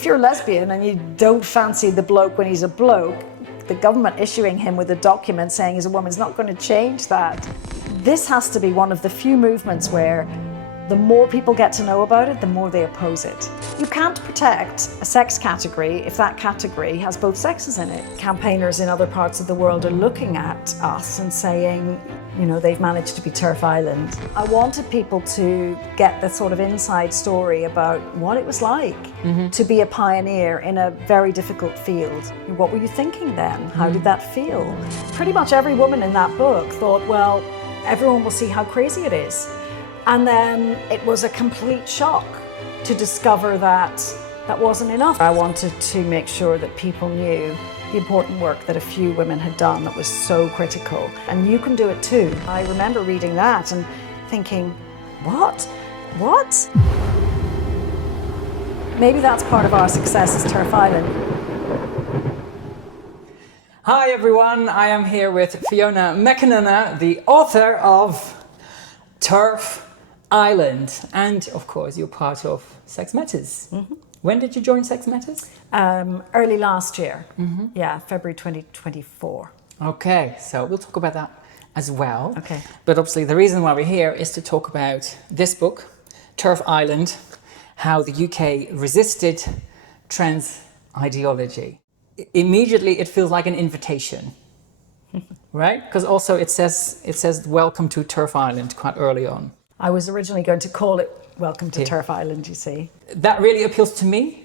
if you're a lesbian and you don't fancy the bloke when he's a bloke, the government issuing him with a document saying he's a woman is not going to change that. This has to be one of the few movements where the more people get to know about it, the more they oppose it. You can't protect a sex category if that category has both sexes in it. Campaigners in other parts of the world are looking at us and saying, you know, they've managed to be Terf Island. I wanted people to get the sort of inside story about what it was like to be a pioneer in a very difficult field. What were you thinking then? How did that feel? Pretty much every woman in that book thought, well, everyone will see how crazy it is. And then it was a complete shock to discover that that wasn't enough. I wanted to make sure that people knew the important work that a few women had done that was so critical. And you can do it too. I remember reading that and thinking, what? What? Maybe that's part of our success as Terf Island. Hi everyone, I am here with Fiona McAnena, the author of Terf Island, and of course you're part of Sex Matters. When did you join Sex Matters? Early last year, yeah, February 2024. Okay, so we'll talk about that as well. Okay. But obviously the reason why we're here is to talk about this book, Terf Island, how the UK resisted trans ideology. Immediately it feels like an invitation, right? Because also it says welcome to Terf Island quite early on. I was originally going to call it Welcome to Terf Island, you see. That really appeals to me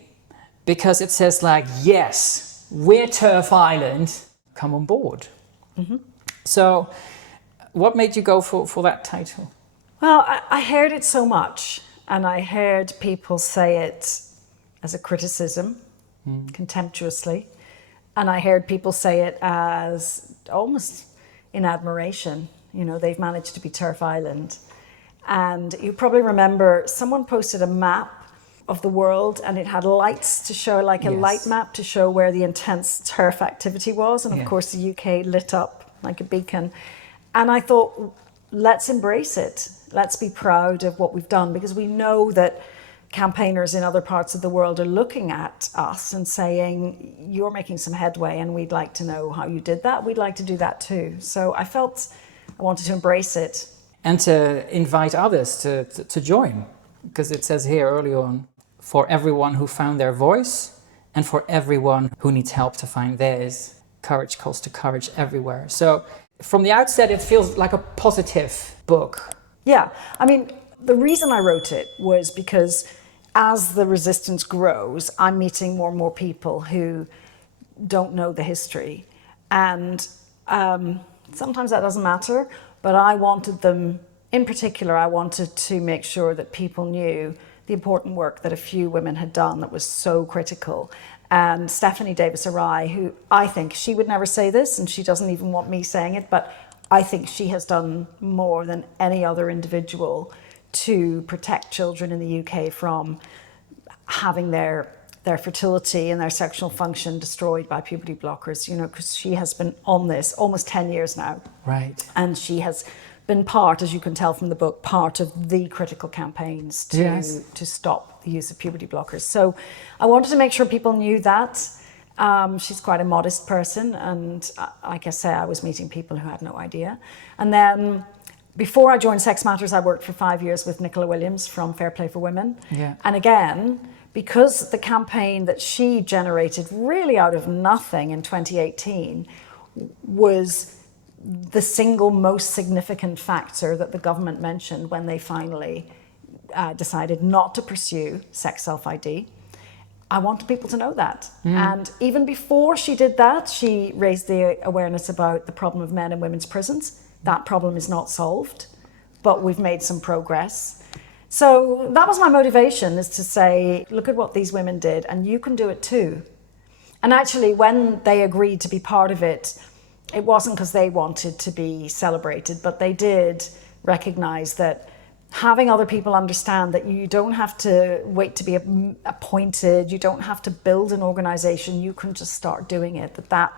because it says like, yes, we're Terf Island, come on board. So what made you go for that title? Well, I heard it so much, and I heard people say it as a criticism, contemptuously, and I heard people say it as almost in admiration. You know, they've managed to be Terf Island. And you probably remember someone posted a map of the world and it had lights to show, like a light map to show where the intense Terf activity was. And of course the UK lit up like a beacon. And I thought, let's embrace it. Let's be proud of what we've done, because we know that campaigners in other parts of the world are looking at us and saying, you're making some headway and we'd like to know how you did that. We'd like to do that too. So I felt I wanted to embrace it. And to invite others to join, because it says here early on, for everyone who found their voice and for everyone who needs help to find theirs. Courage calls to courage everywhere. So from the outset, it feels like a positive book. Yeah, I mean, the reason I wrote it was because as the resistance grows, I'm meeting more and more people who don't know the history. And sometimes that doesn't matter. But I wanted them, in particular, I wanted to make sure that people knew the important work that a few women had done that was so critical. And Stephanie Davis-Arai, who I think she would never say this, and she doesn't even want me saying it, but I think she has done more than any other individual to protect children in the UK from having their fertility and their sexual function destroyed by puberty blockers, you know, because she has been on this almost 10 years now. Right. And she has been part, as you can tell from the book, part of the critical campaigns to stop the use of puberty blockers. So I wanted to make sure people knew that. She's quite a modest person, and like I say, I was meeting people who had no idea. And then before I joined Sex Matters, I worked for 5 years with Nicola Williams from Fair Play for Women. Yeah. And again, because the campaign that she generated really out of nothing in 2018 was the single most significant factor that the government mentioned when they finally decided not to pursue sex self-ID. I wanted people to know that. And even before she did that, she raised the awareness about the problem of men in women's prisons. That problem is not solved, but we've made some progress. So that was my motivation, is to say, look at what these women did, and you can do it too. And actually, when they agreed to be part of it, it wasn't because they wanted to be celebrated, but they did recognize that having other people understand that you don't have to wait to be appointed, you don't have to build an organization, you can just start doing it, that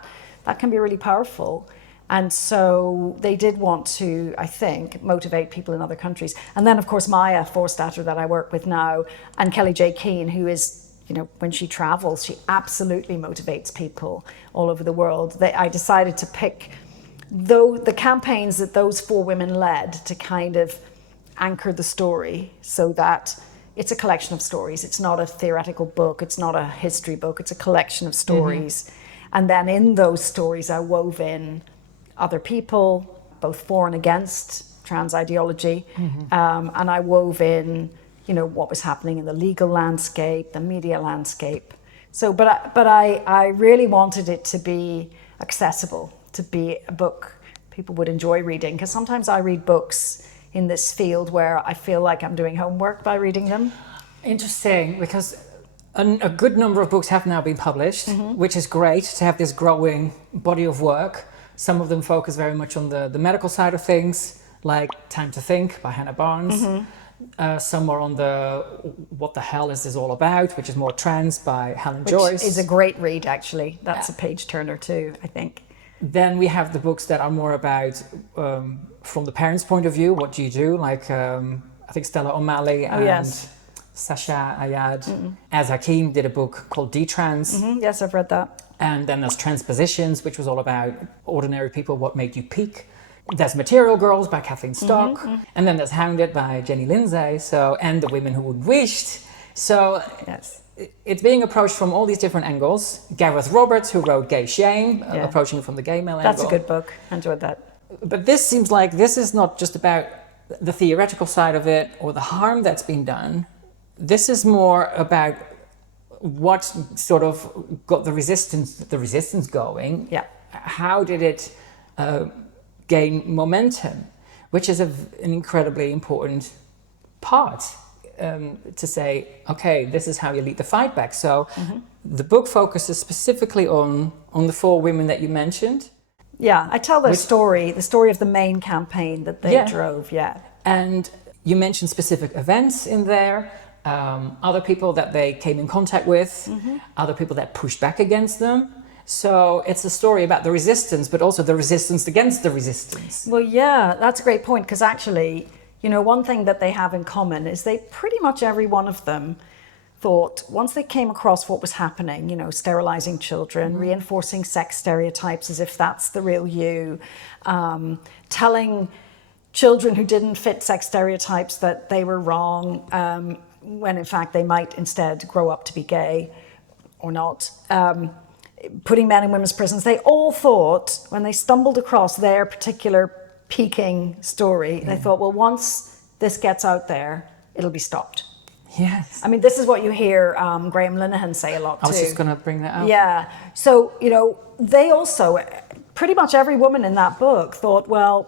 can be really powerful. And so they did want to, I think, motivate people in other countries. And then, of course, Maya Forstater, that I work with now, and Kelly J. Keane, who is when she travels, she absolutely motivates people all over the world. I decided to pick the campaigns that those 4 women led to kind of anchor the story, so that it's a collection of stories. It's not a theoretical book. It's not a history book. It's a collection of stories. And then in those stories, I wove in other people, both for and against trans ideology. And I wove in, what was happening in the legal landscape, the media landscape. So, but I really wanted it to be accessible, to be a book people would enjoy reading. Because sometimes I read books in this field where I feel like I'm doing homework by reading them. Interesting, because a good number of books have now been published, which is great to have this growing body of work. Some of them focus very much on the medical side of things, like Time to Think by Hannah Barnes. Some more on the What the Hell is this all about, which is more trans by Helen Joyce. Which is a great read, actually. That's a page turner too, I think. Then we have the books that are more about, from the parents' point of view, what do you do? Like, I think Stella O'Malley and Sasha Ayad. Az Hakim did a book called Detrans. Yes, I've read that. And then there's Transpositions, which was all about ordinary people, what made you peak. There's Material Girls by Kathleen Stock. And then there's Hounded by Jenny Lindsay. And The Women Who Would Wished. So it's being approached from all these different angles. Gareth Roberts, who wrote Gay Shame, approaching from the gay male angle. That's a good book. I enjoyed that. But this seems like this is not just about the theoretical side of it or the harm that's been done. This is more about what sort of got the resistance going. How did it gain momentum, which is an incredibly important part. To say, okay, this is how you lead the fight back. So the book focuses specifically on the 4 women that you mentioned. Yeah, I tell their story, the story of the main campaign that they drove, And you mentioned specific events in there, other people that they came in contact with, other people that pushed back against them. So it's a story about the resistance, but also the resistance against the resistance. Well, yeah, that's a great point, because actually, one thing that they have in common is they pretty much every one of them thought, once they came across what was happening, sterilizing children, reinforcing sex stereotypes as if that's the real you, telling children who didn't fit sex stereotypes that they were wrong, when in fact they might instead grow up to be gay or not, putting men in women's prisons. They all thought, when they stumbled across their particular peaking story, they thought, well, once this gets out there, it'll be stopped. Yes. I mean, this is what you hear Graham Linehan say a lot too. I was just going to bring that up. Yeah. So, they also, pretty much every woman in that book thought, well,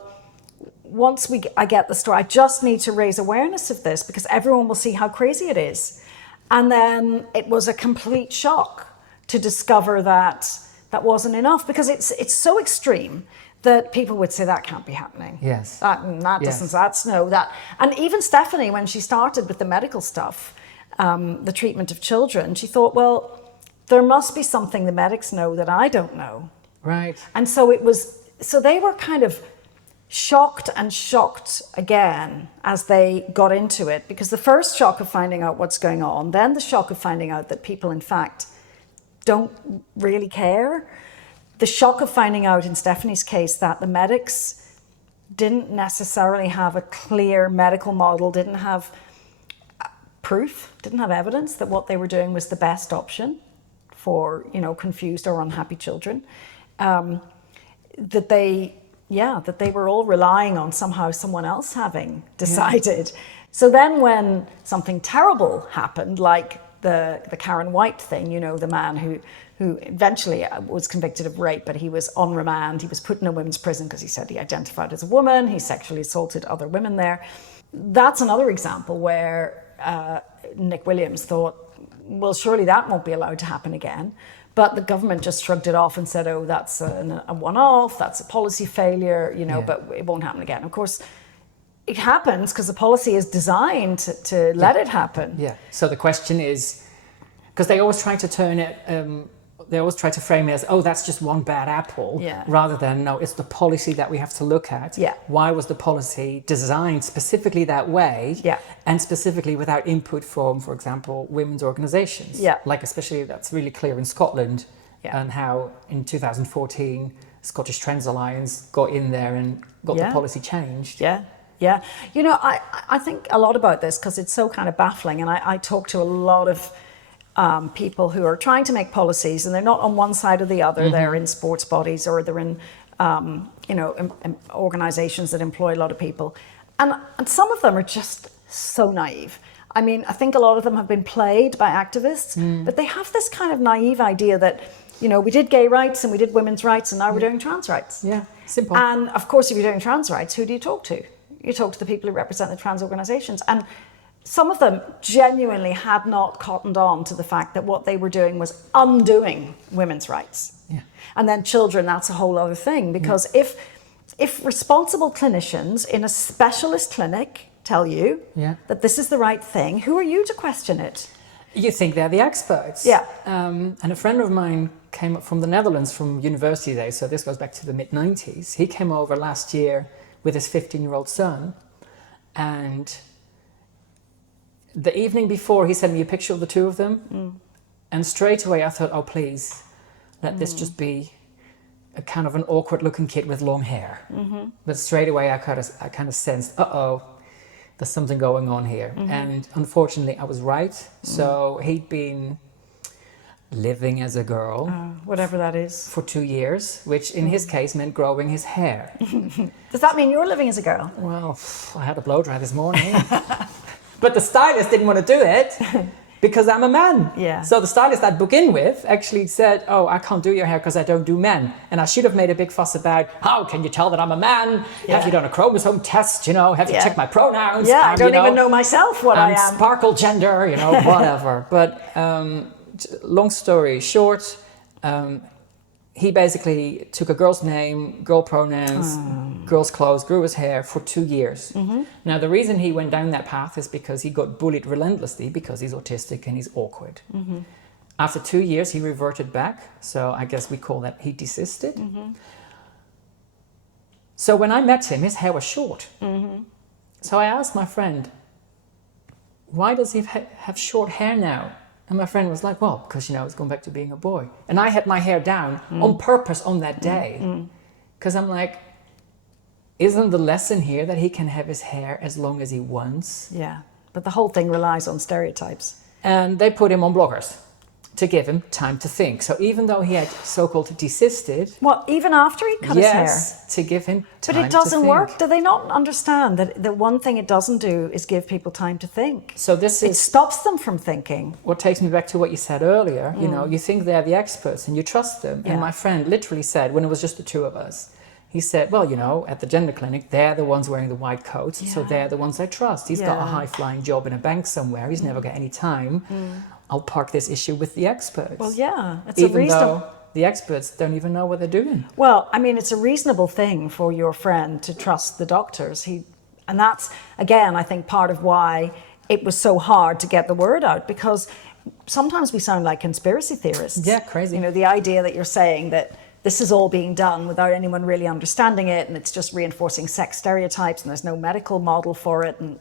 once I get the story, I just need to raise awareness of this because everyone will see how crazy it is. And then it was a complete shock to discover that that wasn't enough, because it's so extreme that people would say that can't be happening. Yes. That doesn't, that's no, that. And even Stephanie, when she started with the medical stuff, the treatment of children, she thought, well, there must be something the medics know that I don't know. Right. And so they were kind of shocked and shocked again as they got into it, because the first shock of finding out what's going on, then the shock of finding out that people, in fact, don't really care. The shock of finding out in Stephanie's case that the medics didn't necessarily have a clear medical model, didn't have proof, didn't have evidence that what they were doing was the best option for, confused or unhappy children. That they were all relying on somehow someone else having decided. Yeah. So then when something terrible happened, like the Karen White thing, the man who eventually was convicted of rape, but he was on remand. He was put in a women's prison because he said he identified as a woman. He sexually assaulted other women there. That's another example where Nick Williams thought, well, surely that won't be allowed to happen again. But the government just shrugged it off and said, oh, that's a one-off, that's a policy failure, but it won't happen again. Of course, it happens because the policy is designed to let it happen. Yeah. So the question is, because they always try to turn it, they always try to frame it as, oh, that's just one bad apple, rather than, no, it's the policy that we have to look at. Why was the policy designed specifically that way, and specifically without input from, for example, women's organizations? Like especially that's really clear in Scotland, and how in 2014 Scottish Trans Alliance got in there and got the policy changed. Yeah. You know, I think a lot about this because it's so kind of baffling, and I talk to a lot of people who are trying to make policies, and they're not on one side or the other. They're in sports bodies, or they're in, in organizations that employ a lot of people. And some of them are just so naive. I mean, I think a lot of them have been played by activists, but they have this kind of naive idea that, we did gay rights and we did women's rights, and now we're doing trans rights. Yeah, simple. And of course, if you're doing trans rights, who do you talk to? You talk to the people who represent the trans organizations. And some of them genuinely had not cottoned on to the fact that what they were doing was undoing women's rights. And then children, that's a whole other thing, because if responsible clinicians in a specialist clinic tell you that this is the right thing, who are you to question it? You think they're the experts. And a friend of mine came up from the Netherlands from university days, so this goes back to the mid-90s. He came over last year with his 15-year-old son, and the evening before he sent me a picture of the two of them, and straight away I thought, oh please, let this just be a kind of an awkward looking kid with long hair. But straight away I kind of sensed, there's something going on here. And unfortunately I was right. So he'd been living as a girl, whatever that is, for 2 years, which in his case meant growing his hair. Does that mean you're living as a girl? Well, I had a blow dry this morning. But the stylist didn't want to do it because I'm a man. So the stylist I'd book in with actually said, oh, I can't do your hair because I don't do men. And I should have made a big fuss about, how can you tell that I'm a man? Have you done a chromosome test? Have you checked my pronouns? I don't even know myself what I am. Sparkle gender, whatever. But long story short, he basically took a girl's name, girl pronouns, girl's clothes, grew his hair for 2 years. Now, the reason he went down that path is because he got bullied relentlessly because he's autistic and he's awkward. After 2 years, he reverted back. So I guess we call that he desisted. So when I met him, his hair was short. So I asked my friend, why does he have short hair now? And my friend was like, well, because, it's going back to being a boy. And I had my hair down on purpose on that day. Because I'm like, isn't the lesson here that he can have his hair as long as he wants? But the whole thing relies on stereotypes. And they put him on bloggers to give him time to think. So even though he had so-called desisted... What, even after he cut his hair? Yes, to give him time to think. But it doesn't work. Do they not understand that the one thing it doesn't do is give people time to think? So it stops them from thinking. What takes me back to what you said earlier, you think they're the experts and you trust them. And my friend literally said, when it was just the two of us, he said, well, at the gender clinic, they're the ones wearing the white coats, so they're the ones I trust. He's got a high-flying job in a bank somewhere. He's never got any time. I'll park this issue with the experts. Well, it's even though the experts don't even know what they're doing. Well, I mean, it's a reasonable thing for your friend to trust the doctors. And that's, again, I think part of why it was so hard to get the word out, because sometimes we sound like conspiracy theorists. Yeah, crazy. The idea that you're saying that this is all being done without anyone really understanding it, and it's just reinforcing sex stereotypes, and there's no medical model for it, and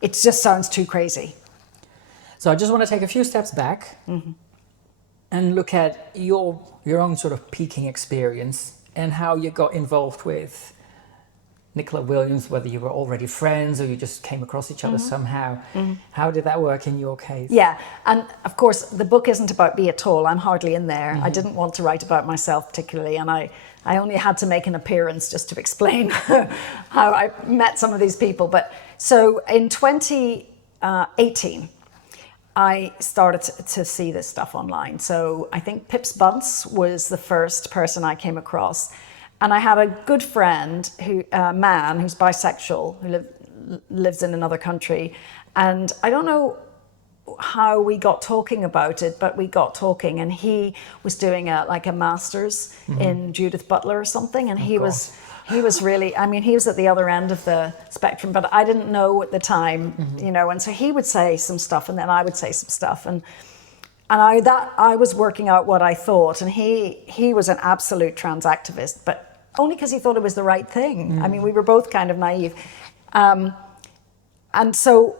it just sounds too crazy. So I just want to take a few steps back and look at your own sort of peaking experience and how you got involved with Nicola Williams, whether you were already friends or you just came across each other somehow. How did that work in your case? Yeah, and of course the book isn't about me at all. I'm hardly in there. I didn't want to write about myself particularly, and I only had to make an appearance just to explain how I met some of these people. But so in 2018, I started to see this stuff online. So I think Pips Bunce was the first person I came across. And I had a good friend, a man who's bisexual, who lives in another country. And I don't know how we got talking about it, but we got talking. And he was doing a master's in Judith Butler or something. And he was really, he was at the other end of the spectrum, but I didn't know at the time, and so he would say some stuff and then I would say some stuff. And I was working out what I thought, and he was an absolute trans activist, but only because he thought it was the right thing. I mean, we were both kind of naive. And so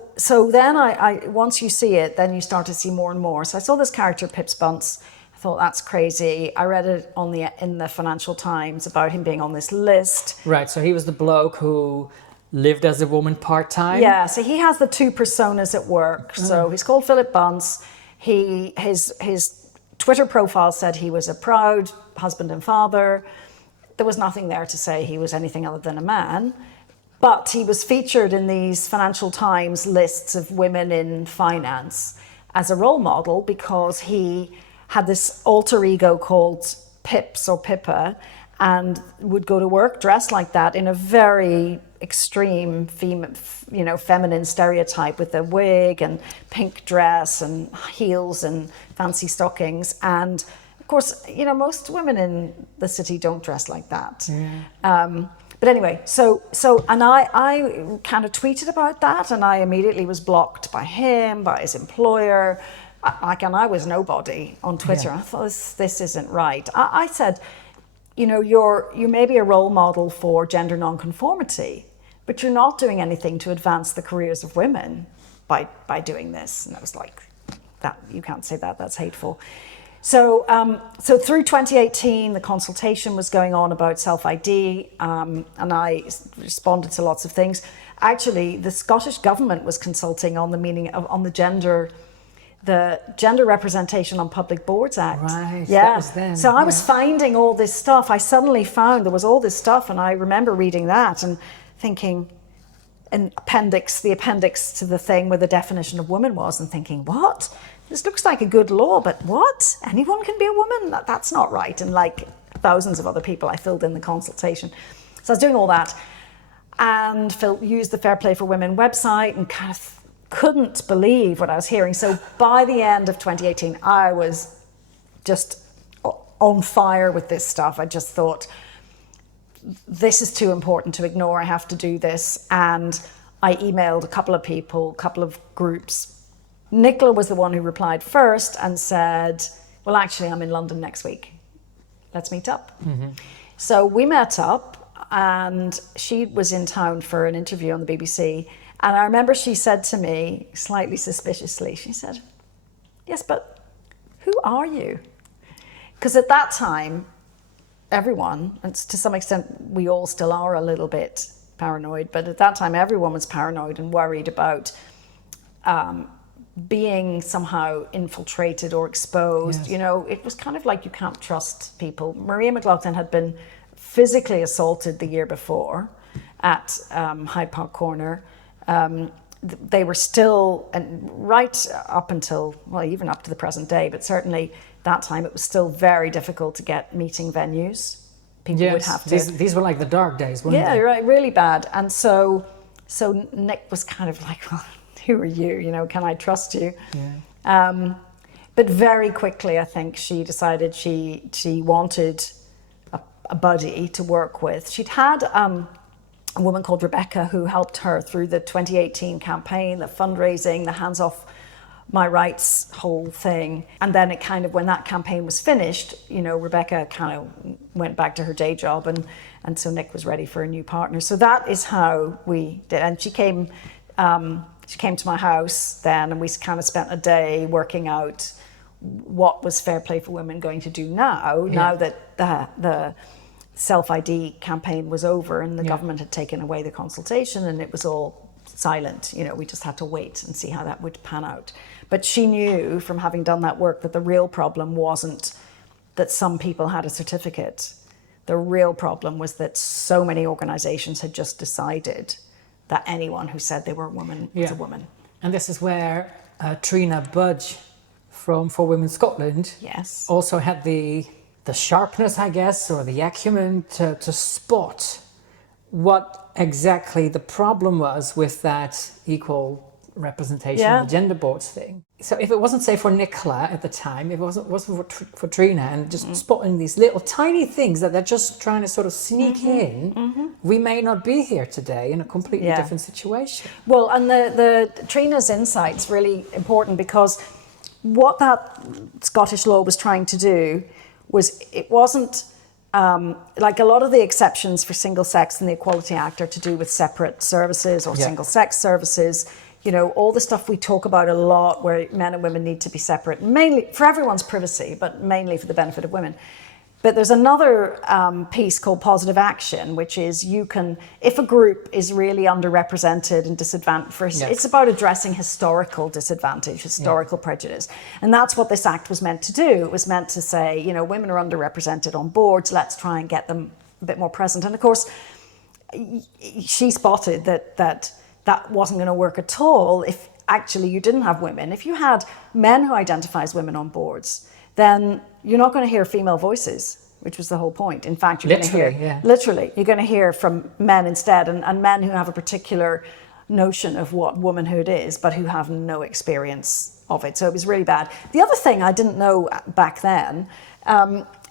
then I once you see it, then you start to see more and more. So I saw this character, Pips Bunce. I thought, that's crazy. I read it in the Financial Times about him being on this list. Right, so he was the bloke who lived as a woman part-time? Yeah, so he has the two personas at work. So he's called Philip Bunce. His Twitter profile said he was a proud husband and father. There was nothing there to say he was anything other than a man. But he was featured in these Financial Times lists of women in finance as a role model because he had this alter ego called Pips or Pippa and would go to work dressed like that in a very extreme feminine stereotype with a wig and pink dress and heels and fancy stockings. And of course, most women in the city don't dress like that. Yeah. But anyway, and I kind of tweeted about that, and I immediately was blocked by him, by his employer. And I was nobody on Twitter. Yeah. I thought, this isn't right. I said, you may be a role model for gender nonconformity, but you're not doing anything to advance the careers of women by doing this. And I was like, that you can't say that. That's hateful. So through 2018, the consultation was going on about self-ID, and I responded to lots of things. Actually, the Scottish government was consulting on the meaning on the Gender Representation on Public Boards Act. Right, yeah. That was then. So I was finding all this stuff. I suddenly found there was all this stuff, and I remember reading that and thinking, the appendix to the thing where the definition of woman was, and thinking, what? This looks like a good law, but what? Anyone can be a woman? That's not right. And like thousands of other people, I filled in the consultation. So I was doing all that and used the Fair Play for Women website and kind of couldn't believe what I was hearing. So by the end of 2018, I was just on fire with this stuff. I just thought, this is too important to ignore. I have to do this. And I emailed a couple of people, a couple of groups. Nicola was the one who replied first and said, well, actually, I'm in London next week. Let's meet up. Mm-hmm. So we met up, and she was in town for an interview on the BBC. And I remember she said to me, slightly suspiciously, she said, yes, but who are you? Because at that time, everyone, and to some extent, we all still are a little bit paranoid, but at that time, everyone was paranoid and worried about being somehow infiltrated or exposed. Yes. It was kind of like you can't trust people. Maria McLaughlin had been physically assaulted the year before at Hyde Park Corner. They were still, and right up until, well, even up to the present day, but certainly that time it was still very difficult to get meeting venues. People would have to. These were like the dark days, weren't they? Yeah, right, really bad. And so Nick was kind of like, well, who are you? Can I trust you? Yeah. But very quickly, I think she decided she wanted a buddy to work with. She'd had a woman called Rebecca who helped her through the 2018 campaign, the fundraising, the Hands Off My Rights whole thing. And then it kind of, when that campaign was finished, Rebecca kind of went back to her day job, and so Nick was ready for a new partner. So that is how we did. And she came to my house then, and we kind of spent a day working out what was Fair Play for Women going to do now that the self-ID campaign was over and the government had taken away the consultation and it was all silent. We just had to wait and see how that would pan out. But she knew from having done that work that the real problem wasn't that some people had a certificate. The real problem was that so many organizations had just decided that anyone who said they were a woman was a woman. And this is where Trina Budge from For Women Scotland also had the sharpness, I guess, or the acumen to spot what exactly the problem was with that equal representation on the gender boards thing. So if it wasn't, say, for Nicola at the time, if it wasn't for Trina and just spotting these little tiny things that they're just trying to sort of sneak in, we may not be here today in a completely different situation. Well, and the Trina's insight's really important because what that Scottish law was trying to do was, it wasn't like a lot of the exceptions for single sex in the Equality Act are to do with separate services or single sex services. You know, all the stuff we talk about a lot where men and women need to be separate, mainly for everyone's privacy, but mainly for the benefit of women. But there's another piece called positive action, which is you can, if a group is really underrepresented and disadvantaged, it's about addressing historical disadvantage, historical prejudice. And that's what this act was meant to do. It was meant to say, you know, women are underrepresented on boards, let's try and get them a bit more present. And of course, she spotted that wasn't going to work at all if actually you didn't have women. If you had men who identify as women on boards, then you're not going to hear female voices, which was the whole point. In fact, you're going to hear, literally, you're going to hear from men instead, and men who have a particular notion of what womanhood is, but who have no experience of it. So it was really bad. The other thing I didn't know back then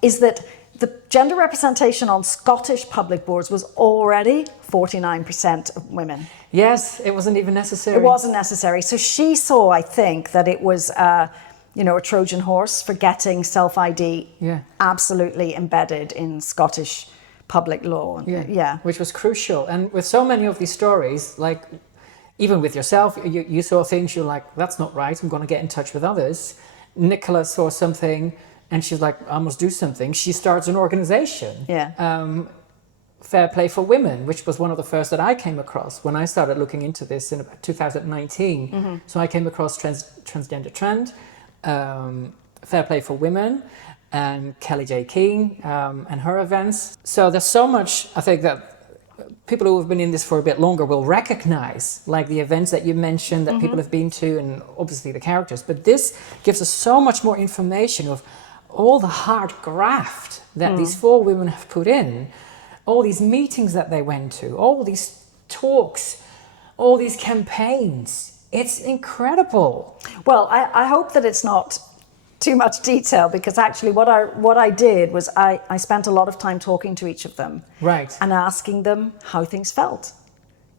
is that the gender representation on Scottish public boards was already 49% of women. Yes, it wasn't even necessary. It wasn't necessary. So she saw, I think, that it was you know, a Trojan horse for getting self-ID absolutely embedded in Scottish public law. Which was crucial. And with so many of these stories, like even with yourself, you saw things, you're like, that's not right, I'm going to get in touch with others. Nicola saw something and she's like, I must do something. She starts an organization. Fair Play for Women, which was one of the first that I came across when I started looking into this in about 2019. So I came across Transgender Trend, Fair Play for Women, and Kelly J. King and her events. So there's so much, I think, that people who have been in this for a bit longer will recognize, like the events that you mentioned that people have been to, and obviously the characters. But this gives us so much more information of all the hard graft that these 4 women have put in, all these meetings that they went to, all these talks, all these campaigns. It's incredible. Well, I hope that it's not too much detail, because actually what I did was I spent a lot of time talking to each of them. Right. And asking them how things felt.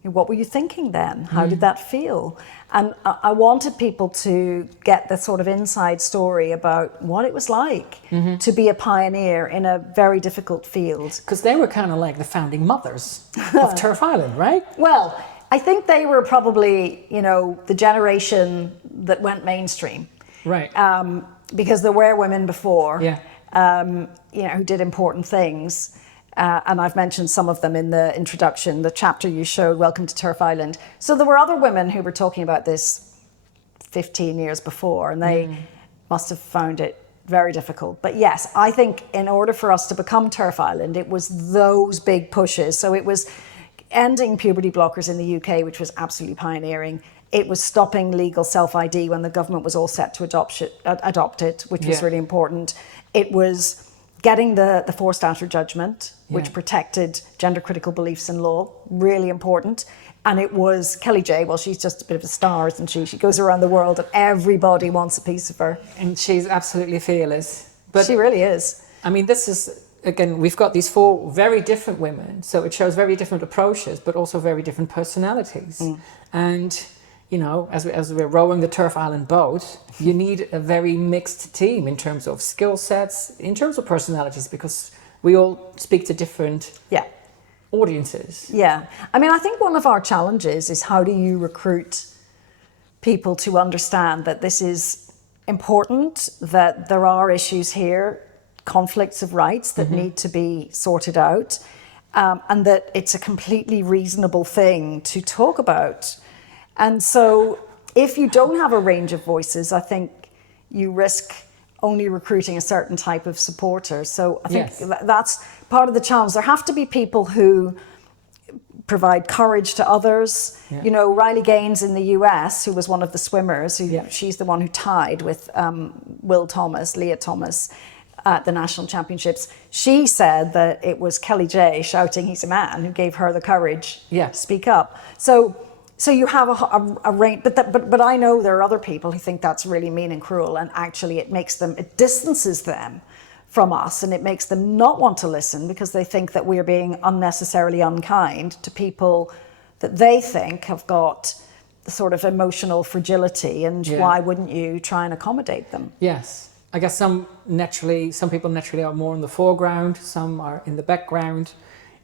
What were you thinking then? How did that feel? And I wanted people to get the sort of inside story about what it was like to be a pioneer in a very difficult field. Because they were kind of like the founding mothers of Terf Island, right? Well, I think they were probably, you know, the generation that went mainstream. Right. Because there were women before, you know, who did important things. And I've mentioned some of them in the introduction, the chapter you showed, Welcome to Terf Island. So there were other women who were talking about this 15 years before, and they must have found it very difficult. But yes, I think in order for us to become Terf Island, it was those big pushes. So it was ending puberty blockers in the UK, which was absolutely pioneering. It was stopping legal self-ID when the government was all set to adopt it, which was really important. It was getting the forced outer judgment, which protected gender-critical beliefs in law, really important. And it was Kelly J, well, she's just a bit of a star, isn't she? She goes around the world and everybody wants a piece of her. And she's absolutely fearless. But she really is. I mean, this is, again, we've got these 4 very different women, so it shows very different approaches, but also very different personalities. And, you know, as we're rowing the Terf Island boat, you need a very mixed team in terms of skill sets, in terms of personalities, because we all speak to different audiences. Yeah. I mean, I think one of our challenges is how do you recruit people to understand that this is important, that there are issues here, conflicts of rights that need to be sorted out, and that it's a completely reasonable thing to talk about. And so if you don't have a range of voices, I think you risk only recruiting a certain type of supporter. So I think that's part of the challenge. There have to be people who provide courage to others. You know, Riley Gaines in the US, who was one of the swimmers, she's the one who tied with Leah Thomas at the national championships. She said that it was Kelly J shouting, "He's a man," who gave her the courage to speak up. So you have a range, but I know there are other people who think that's really mean and cruel, and actually it distances them from us, and it makes them not want to listen because they think that we're being unnecessarily unkind to people that they think have got sort of emotional fragility, and why wouldn't you try and accommodate them? Yes. I guess some people naturally are more in the foreground, some are in the background.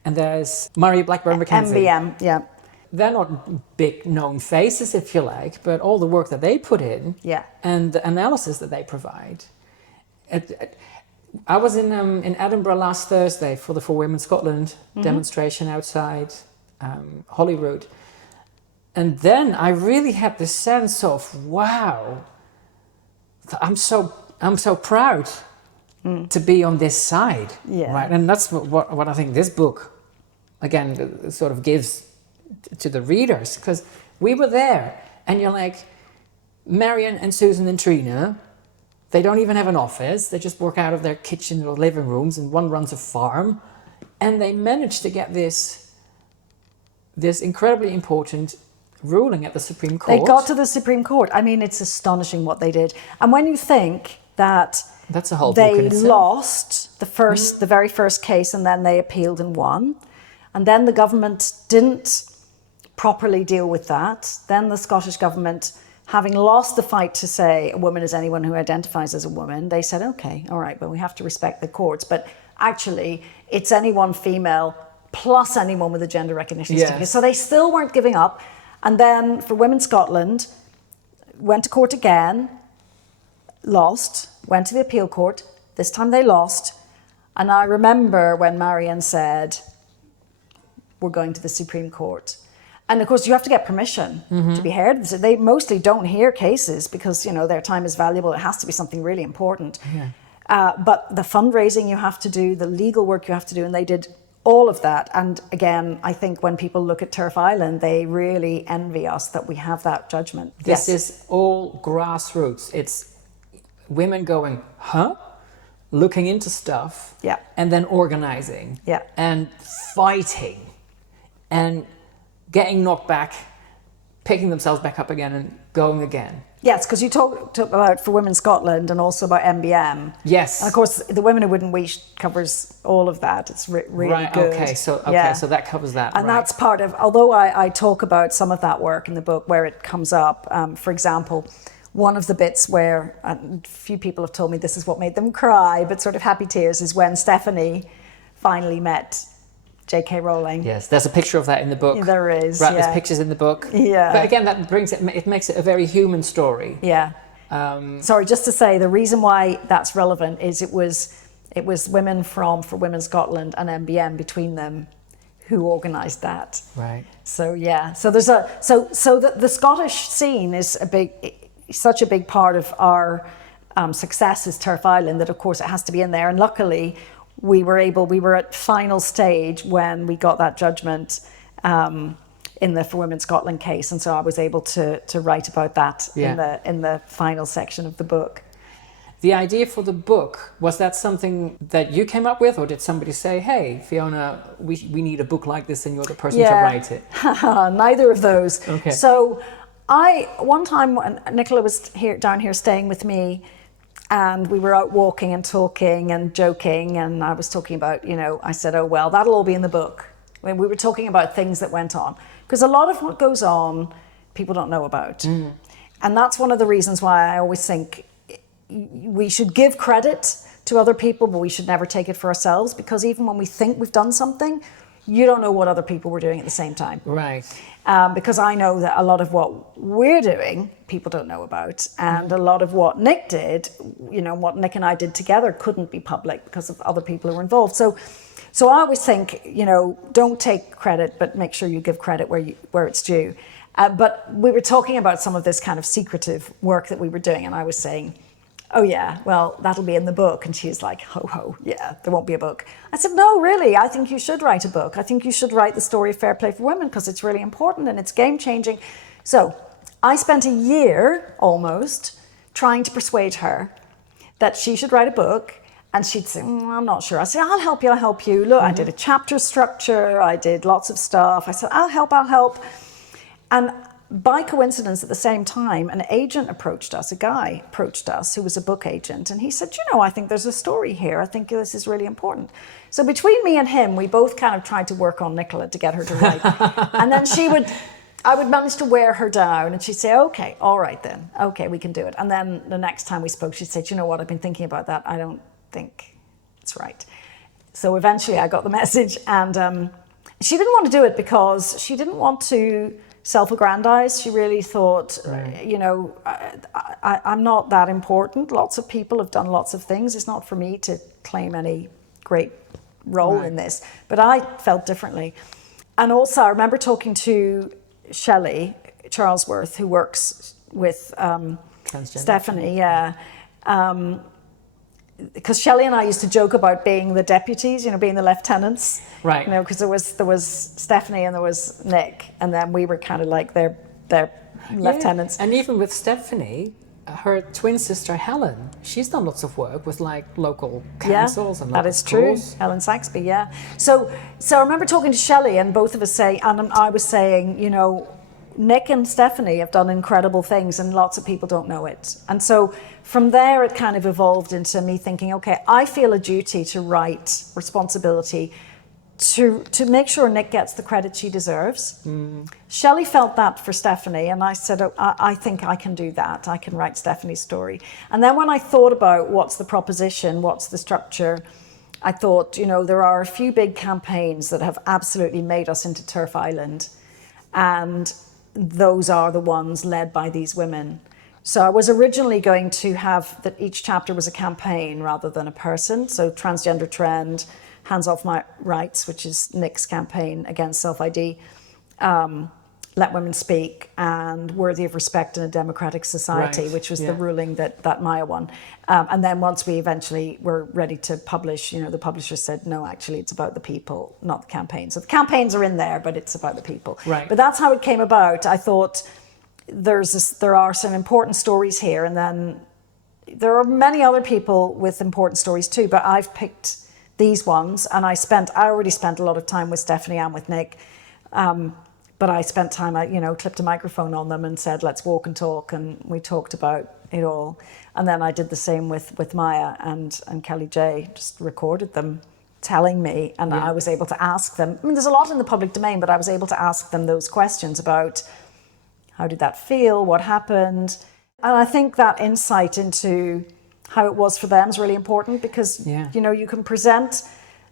And there's Murray Blackburn Mackenzie. MBM, yeah. They're not big known faces, if you like, but all the work that they put in and the analysis that they provide. I was in Edinburgh last Thursday for the For Women Scotland demonstration outside Holyrood. And then I really had this sense of, wow, I'm so proud to be on this side, right? And that's what I think this book, again, sort of gives to the readers, because we were there, and you're like, Marion and Susan and Trina, they don't even have an office. They just work out of their kitchen or living rooms, and one runs a farm, and they managed to get this incredibly important ruling at the Supreme Court. They got to the Supreme Court. I mean, it's astonishing what they did. And when you think that that's a whole they lost the very first case, and then they appealed and won, and then the government didn't properly deal with that. Then the Scottish government, having lost the fight to say a woman is anyone who identifies as a woman, they said, okay, all right, well, we have to respect the courts, but actually it's anyone female plus anyone with a gender recognition certificate. So they still weren't giving up. And then For Women Scotland went to court again, lost, went to the appeal court. This time they lost. And I remember when Marion said, we're going to the Supreme Court. And of course, you have to get permission to be heard. They mostly don't hear cases because, you know, their time is valuable. It has to be something really important. But the fundraising you have to do, the legal work you have to do, and they did all of that. And again, I think when people look at Terf Island, they really envy us that we have that judgment. This is all grassroots. It's women going, huh? Looking into stuff. And then organizing. And fighting. And getting knocked back, picking themselves back up again and going again. Yes, because you talked about For Women Scotland and also about MBM. Yes. And of course, The Women Who Wouldn't Wait covers all of that. It's really good. Okay, so that covers that. And that's part of, although I talk about some of that work in the book where it comes up, for example, one of the bits where a few people have told me this is what made them cry, but sort of happy tears, is when Stephanie finally met J.K. Rowling. Yes, there's a picture of that in the book. There is. Right, there's pictures in the book. But again, that brings it makes it a very human story. Sorry, just to say, the reason why that's relevant is it was women from For Women Scotland and MBM between them who organised that. Right. So so there's the Scottish scene is such a big part of our success as Terf Island that of course it has to be in there, and luckily we were at final stage when we got that judgment in the For Women Scotland case, and so I was able to write about that in the final section of the book. The idea for the book, was that something that you came up with, or did somebody say, hey, Fiona, we need a book like this and you're the person to write it? Neither of those. Okay. So one time when Nicola was down here staying with me, and we were out walking and talking and joking, and I was talking about, I said, oh, well, that'll all be in the book. When we were talking about things that went on. Because a lot of what goes on, people don't know about. And that's one of the reasons why I always think we should give credit to other people, but we should never take it for ourselves, because even when we think we've done something, you don't know what other people were doing at the same time. Right. Because I know that a lot of what we're doing, people don't know about. And a lot of what Nick did, what Nick and I did together couldn't be public because of other people who were involved. So I always think, don't take credit, but make sure you give credit where it's due. But we were talking about some of this kind of secretive work that we were doing, and I was saying, oh yeah, well, that'll be in the book. And she's like, ho, yeah, there won't be a book. I said, no, really, I think you should write a book. I think you should write the story of Fair Play for Women because it's really important and it's game-changing. So I spent a year almost trying to persuade her that she should write a book, and she'd say, I'm not sure. I said, I'll help you. Look, I did a chapter structure. I did lots of stuff. I said, I'll help. And by coincidence, at the same time, an agent approached us, a guy approached us who was a book agent, and he said, I think there's a story here. I think this is really important. So between me and him, we both kind of tried to work on Nicola to get her to write. And then she would I would manage to wear her down, and she'd say, okay, all right then, okay, we can do it. And then the next time we spoke, she'd say, you know what, I've been thinking about that. I don't think it's right. So eventually I got the message, and she didn't want to do it because she didn't want to self-aggrandize. She really thought, you know, I'm not that important. Lots of people have done lots of things. It's not for me to claim any great role in this. But I felt differently. And also I remember talking to Shelley Charlesworth, who works with Stephanie, because Shelley and I used to joke about being the deputies, you know, being the lieutenants, right? You know, because there was Stephanie and there was Nick, and then we were kind of like their lieutenants. And even with Stephanie, her twin sister Helen, she's done lots of work with like local councils and local that is true. Helen Saxby, yeah. So I remember talking to Shelley, and both of us and I was saying, you know, Nick and Stephanie have done incredible things, and lots of people don't know it. And so from there, it kind of evolved into me thinking, okay, I feel a duty to write, responsibility to make sure Nick gets the credit she deserves. Shelley felt that for Stephanie, and I said, oh, I think I can do that. I can write Stephanie's story. And then when I thought about what's the proposition, what's the structure, I thought, you know, there are a few big campaigns that have absolutely made us into Terf Island, and those are the ones led by these women. So I was originally going to have that each chapter was a campaign rather than a person. So Transgender Trend, Hands Off My Rights, which is Nick's campaign against self-ID, Let Women Speak, and Worthy of Respect in a Democratic Society, which was the ruling that Maya won. And then once we eventually were ready to publish, you know, the publisher said, no, actually, it's about the people, not the campaign. So the campaigns are in there, but it's about the people. Right. But that's how it came about. I thought there are some important stories here, and then there are many other people with important stories too, but I've picked these ones, and I already spent a lot of time with Stephanie and with Nick, but I spent time, you know, clipped a microphone on them and said, let's walk and talk, and we talked about it all. And then I did the same with Maya and Kelly J, just recorded them telling me, and I was able to ask them. I mean, there's a lot in the public domain, but I was able to ask them those questions about how did that feel, what happened. And I think that insight into how it was for them is really important, because, you know, you can present,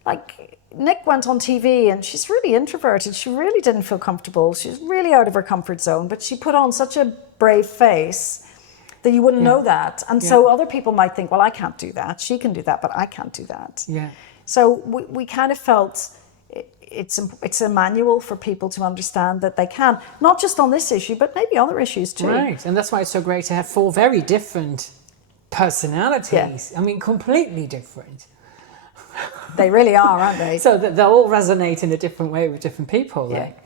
like Nick went on TV and she's really introverted. She really didn't feel comfortable. She's really out of her comfort zone, but she put on such a brave face that you wouldn't know that. And so other people might think, well, I can't do that. She can do that, but I can't do that. Yeah. So we kind of felt it's a manual for people to understand that they can, not just on this issue, but maybe other issues too. Right. And that's why it's so great to have 4 very different personalities. I mean, completely different. They really are, aren't they? So that they all resonate in a different way with different people. Yeah. Like,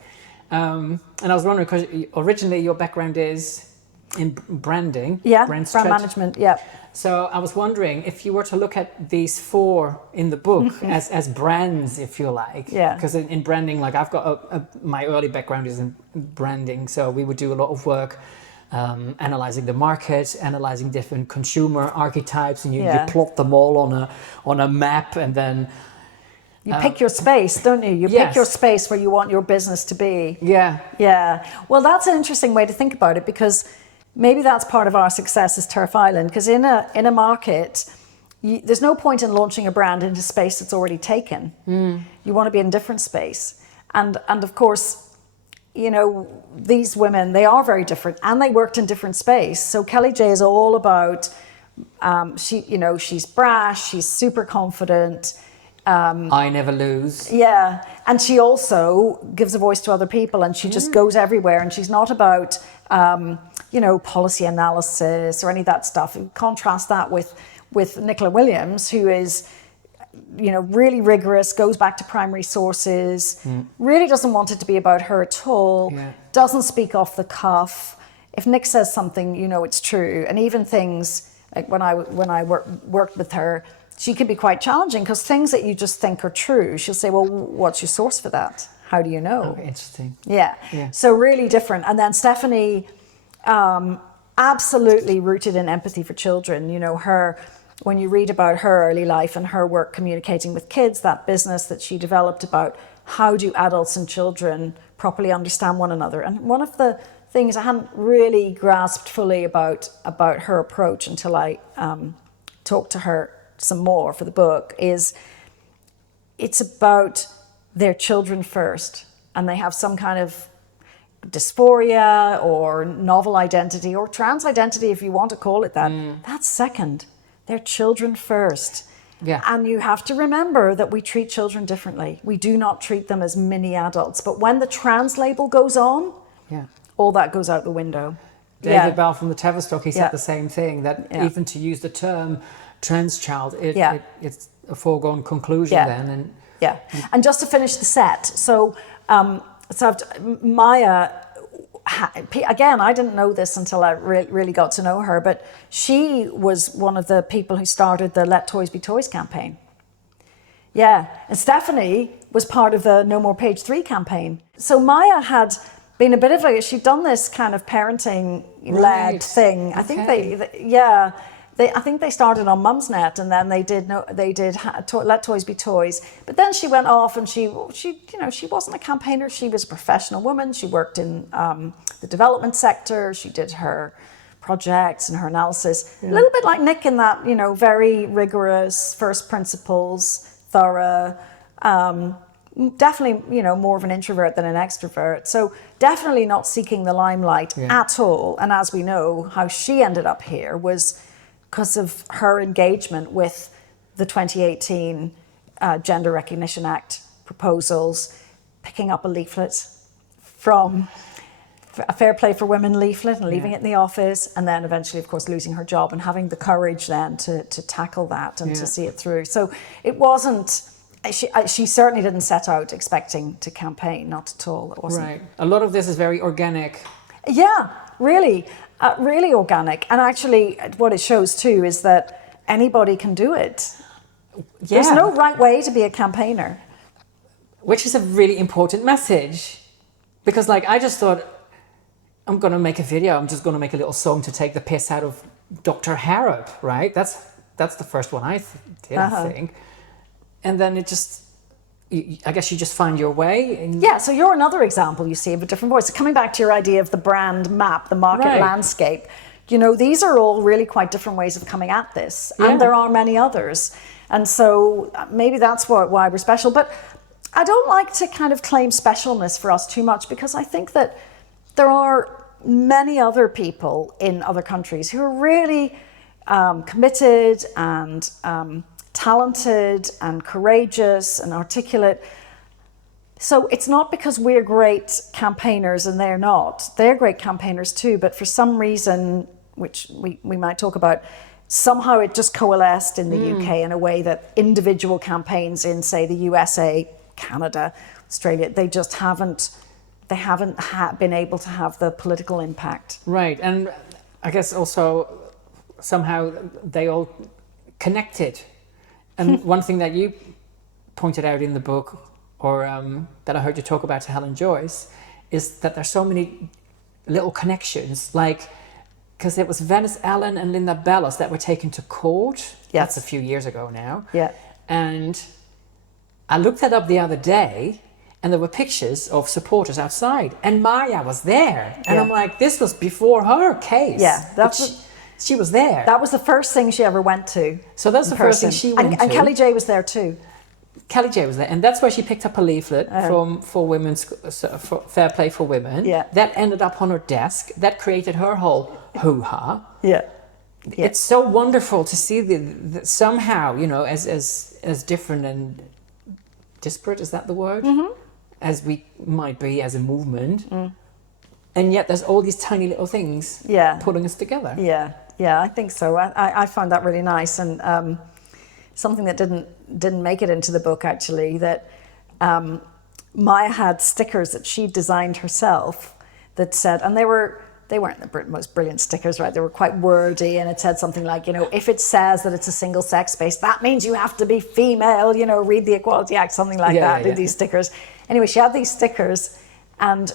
and I was wondering, because originally your background is in branding. Yeah, brand management, yeah. So I was wondering if you were to look at these 4 in the book as brands, if you like. Yeah. Because in branding, like I've got my early background is in branding, so we would do a lot of work analyzing the market, analyzing different consumer archetypes, and you plot them all on a map, and then you pick your space, don't you? You pick your space where you want your business to be. Yeah. Yeah. Well, that's an interesting way to think about it, because maybe that's part of our success as Terf Island, because in a market, there's no point in launching a brand into space that's already taken. You want to be in a different space. And of course, you know, these women, they are very different, and they worked in different space. So Kelly J is all about, she's brash, she's super confident. I never lose. Yeah. And she also gives a voice to other people, and she just goes everywhere, and she's not about, policy analysis or any of that stuff. You contrast that with Nicola Williams, who is, really rigorous, goes back to primary sources, really doesn't want it to be about her at all, doesn't speak off the cuff. If Nick says something, it's true. And even things like when I worked with her, she could be quite challenging, because things that you just think are true, she'll say, well, what's your source for that? How do you know? Oh, interesting. Yeah. So really different. And then Stephanie, absolutely rooted in empathy for children. When you read about her early life and her work communicating with kids, that business that she developed about how do adults and children properly understand one another. And one of the things I hadn't really grasped fully about her approach until I talked to her some more for the book is it's about their children first, and they have some kind of dysphoria or novel identity or trans identity, if you want to call it that. That's second. They're children first. Yeah. And you have to remember that we treat children differently. We do not treat them as mini adults. But when the trans label goes on, all that goes out the window. David Bell from the Tavistock, he said the same thing, that even to use the term trans child, it's a foregone conclusion then. And just to finish the set, so Maya, again, I didn't know this until I really got to know her, but she was one of the people who started the Let Toys Be Toys campaign. Yeah, and Stephanie was part of the No More Page 3 campaign. So Maya had been a bit of she'd done this kind of parenting-led thing. I think I think they started on Mumsnet, and then they did Let Toys Be Toys. But then she went off, and she wasn't a campaigner. She was a professional woman. She worked in the development sector. She did her projects and her analysis. A little bit like Nick in that, very rigorous, first principles, thorough. Definitely, more of an introvert than an extrovert. So definitely not seeking the limelight at all. And as we know, how she ended up here was because of her engagement with the 2018 Gender Recognition Act proposals, picking up a leaflet from a Fair Play for Women leaflet and leaving it in the office, and then eventually, of course, losing her job and having the courage then to tackle that and to see it through. So it wasn't, she certainly didn't set out expecting to campaign, not at all. It wasn't. Right. A lot of this is very organic. Yeah, really. Really organic. And actually, what it shows too is that anybody can do it. There's no right way to be a campaigner. Which is a really important message. Because I just thought, I'm going to make a video. I'm just going to make a little song to take the piss out of Dr. Harrop, right? That's the first one I did, I think. And then it just, I guess you just find your way. So you're another example, you see, of a different voice. So coming back to your idea of the brand map, the market landscape, these are all really quite different ways of coming at this. And there are many others. And so maybe that's why we're special. But I don't like to kind of claim specialness for us too much, because I think that there are many other people in other countries who are really committed and talented and courageous and articulate. So it's not because we're great campaigners and they're not. They're great campaigners too, but for some reason, which we might talk about, somehow it just coalesced in the UK in a way that individual campaigns in, say, the USA, Canada, Australia, they just haven't been able to have the political impact. Right, and I guess also somehow they all connected. And one thing that you pointed out in the book, or that I heard you talk about to Helen Joyce, is that there's so many little connections, because it was Venice Allen and Linda Bellos that were taken to court. That's a few years ago now. Yeah. And I looked that up the other day, and there were pictures of supporters outside, and Maya was there. And I'm like, this was before her case. Yeah, she was there. That was the first thing she ever went to. So that's the first thing she went to. And Kelly J was there too. Kelly J was there, and that's where she picked up a leaflet for women's for Fair Play for Women. Yeah. That ended up on her desk. That created her whole hoo-ha. Yeah. It's so wonderful to see the somehow, as different and disparate, is that the word? As we might be as a movement. And yet there's all these tiny little things putting us together. Yeah, I think so. I found that really nice, and something that didn't make it into the book, actually, that Maya had stickers that she designed herself that said, and they weren't the most brilliant stickers, right? They were quite wordy, and it said something like, if it says that it's a single sex space, that means you have to be female, read the Equality Act, something like that, these stickers. Anyway, she had these stickers, and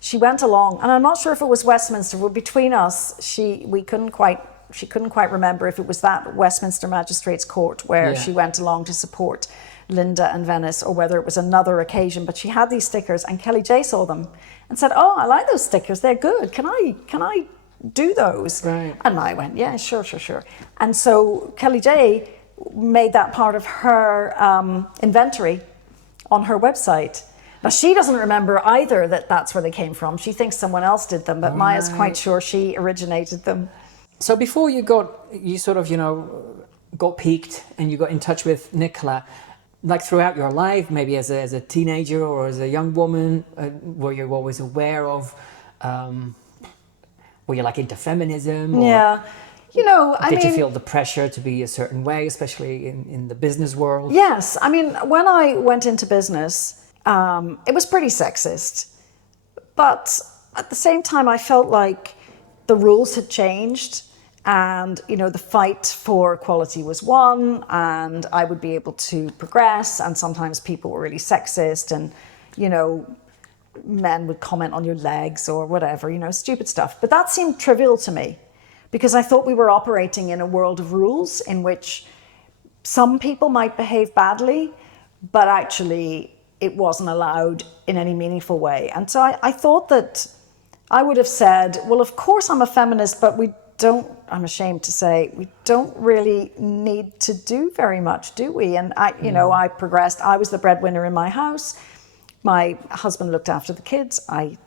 she went along, and I'm not sure if it was Westminster, but between us, she couldn't quite remember if it was that Westminster Magistrates Court where she went along to support Linda and Venice, or whether it was another occasion, but she had these stickers and Kelly J saw them and said, oh, I like those stickers, they're good. Can I do those? Right. And I went, yeah, sure. And so Kelly J made that part of her inventory on her website. Now, she doesn't remember either that that's where they came from. She thinks someone else did them, but Maya's quite sure she originated them. So before you sort of, got piqued and you got in touch with Nicola, like throughout your life, maybe as a teenager or as a young woman, were you always aware of, were you like into feminism? Or Yeah. did you feel the pressure to be a certain way, especially in the business world? Yes. I mean, when I went into business, it was pretty sexist. But at the same time, I felt like the rules had changed and, the fight for equality was won and I would be able to progress. And sometimes people were really sexist and, men would comment on your legs or whatever, stupid stuff. But that seemed trivial to me because I thought we were operating in a world of rules in which some people might behave badly, but actually it wasn't allowed in any meaningful way. And so I thought that I would have said, well, of course I'm a feminist, but I'm ashamed to say, we don't really need to do very much, do we? And I progressed. I was the breadwinner in my house. My husband looked after the kids. I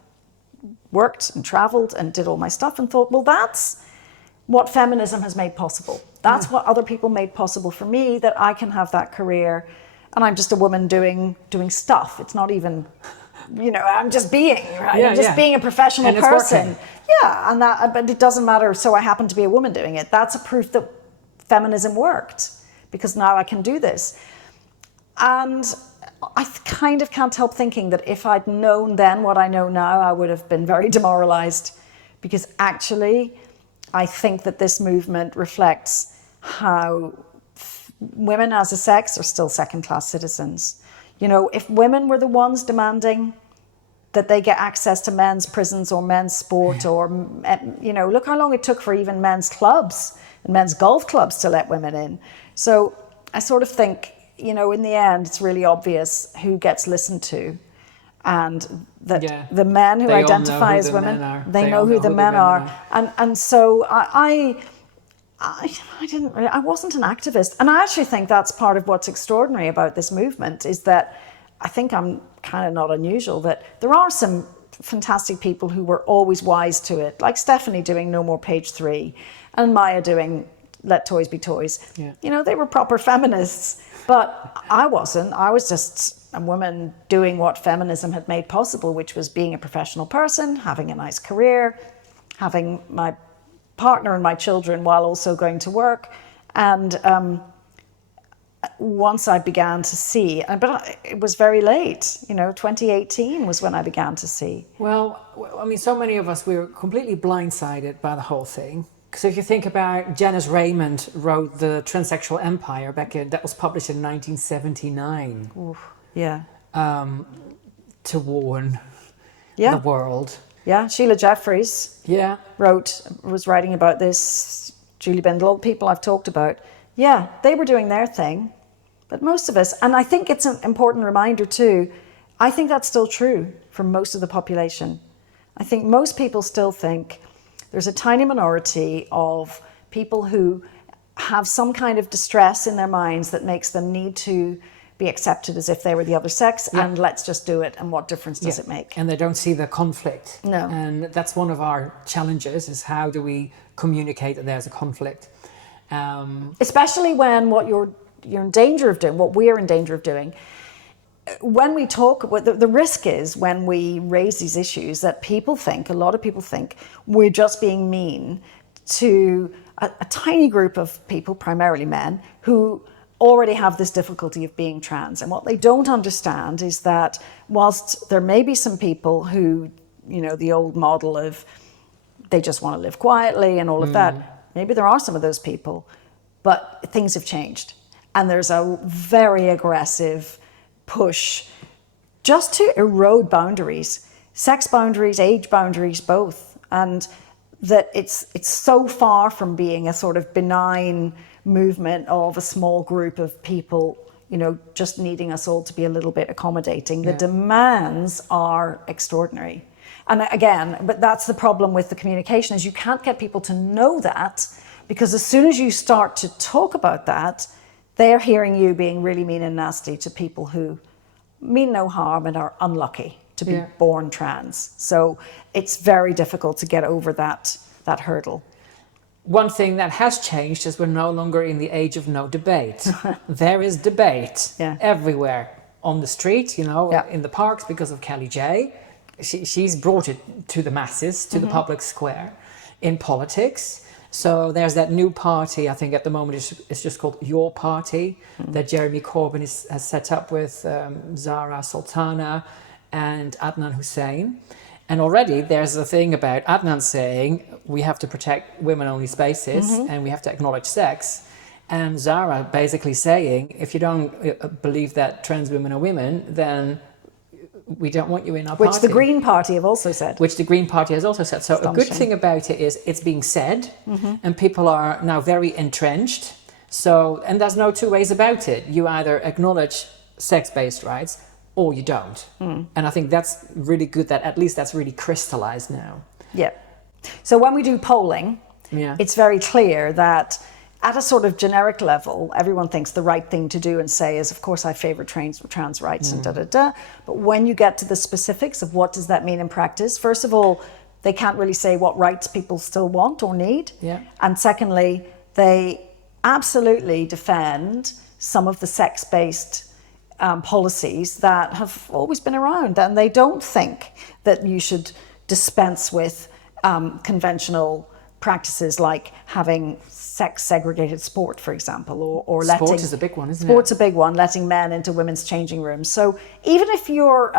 worked and traveled and did all my stuff and thought, well, that's what feminism has made possible. That's what other people made possible for me, that I can have that career. And I'm just a woman doing stuff. It's not even, I'm just being, right? I'm just being a professional person. Working. Yeah, but it doesn't matter. So I happen to be a woman doing it. That's a proof that feminism worked because now I can do this. And I kind of can't help thinking that if I'd known then what I know now, I would have been very demoralized because actually I think that this movement reflects how women as a sex are still second-class citizens. If women were the ones demanding that they get access to men's prisons or men's sport or, look how long it took for even men's clubs and men's golf clubs to let women in. So I sort of think, in the end, it's really obvious who gets listened to and that the men who identify as women, they know who the men are. And so I wasn't an activist. And I actually think that's part of what's extraordinary about this movement is that I think I'm kind of not unusual, that there are some fantastic people who were always wise to it, like Stephanie doing No More Page 3 and Maya doing Let Toys Be Toys. Yeah. They were proper feminists, but I wasn't. I was just a woman doing what feminism had made possible, which was being a professional person, having a nice career, having my partner and my children while also going to work. And once I began to see, but it was very late, 2018 was when I began to see. Well, I mean, so many of us, we were completely blindsided by the whole thing. So if you think about Janice Raymond wrote The Transsexual Empire that was published in 1979. Oof, yeah. To warn the world. Yeah, Sheila Jeffries was writing about this, Julie Bindel, all the people I've talked about. Yeah, they were doing their thing, but most of us, and I think it's an important reminder too, I think that's still true for most of the population. I think most people still think there's a tiny minority of people who have some kind of distress in their minds that makes them need to be accepted as if they were the other sex, and let's just do it, and what difference does it make? And they don't see the conflict. No. And that's one of our challenges, is how do we communicate that there's a conflict? Especially when what you're in danger of doing, what we're in danger of doing, when we talk, the risk is when we raise these issues that a lot of people think we're just being mean to a tiny group of people, primarily men, who already have this difficulty of being trans. And what they don't understand is that whilst there may be some people who, the old model of they just want to live quietly and all of that, maybe there are some of those people, but things have changed. And there's a very aggressive push just to erode boundaries, sex boundaries, age boundaries, both. And that it's so far from being a sort of benign movement of a small group of people just needing us all to be a little bit accommodating. The demands are extraordinary. And again, but that's the problem with the communication, is you can't get people to know that, because as soon as you start to talk about that, they're hearing you being really mean and nasty to people who mean no harm and are unlucky to be born trans. So it's very difficult to get over that hurdle. One thing that has changed is we're no longer in the age of no debate. There is debate everywhere, on the street, in the parks, because of Kelly J. She's brought it to the masses, to the public square. In politics, so there's that new party, I think at the moment it's just called Your Party, that Jeremy Corbyn has set up with Zara Sultana and Adnan Hussein. And already there's a thing about Adnan saying we have to protect women-only spaces and we have to acknowledge sex. And Zara basically saying, if you don't believe that trans women are women, then we don't want you in our party. Which the Green Party have also said. Which the Green Party has also said. So a good thing about it is it's being said, and people are now very entrenched. So, and there's no two ways about it. You either acknowledge sex-based rights or you don't. And I think that's really good, that at least that's really crystallized now. Yeah. So when we do polling, it's very clear that at a sort of generic level, everyone thinks the right thing to do and say is, of course, I favour trans rights and da-da-da. But when you get to the specifics of what does that mean in practice, first of all, they can't really say what rights people still want or need. And secondly, they absolutely defend some of the sex-based policies that have always been around. And they don't think that you should dispense with conventional practices like having sex-segregated sport, for example, or letting... Sport is a big one, isn't it? Sport's a big one, letting men into women's changing rooms. So even if you're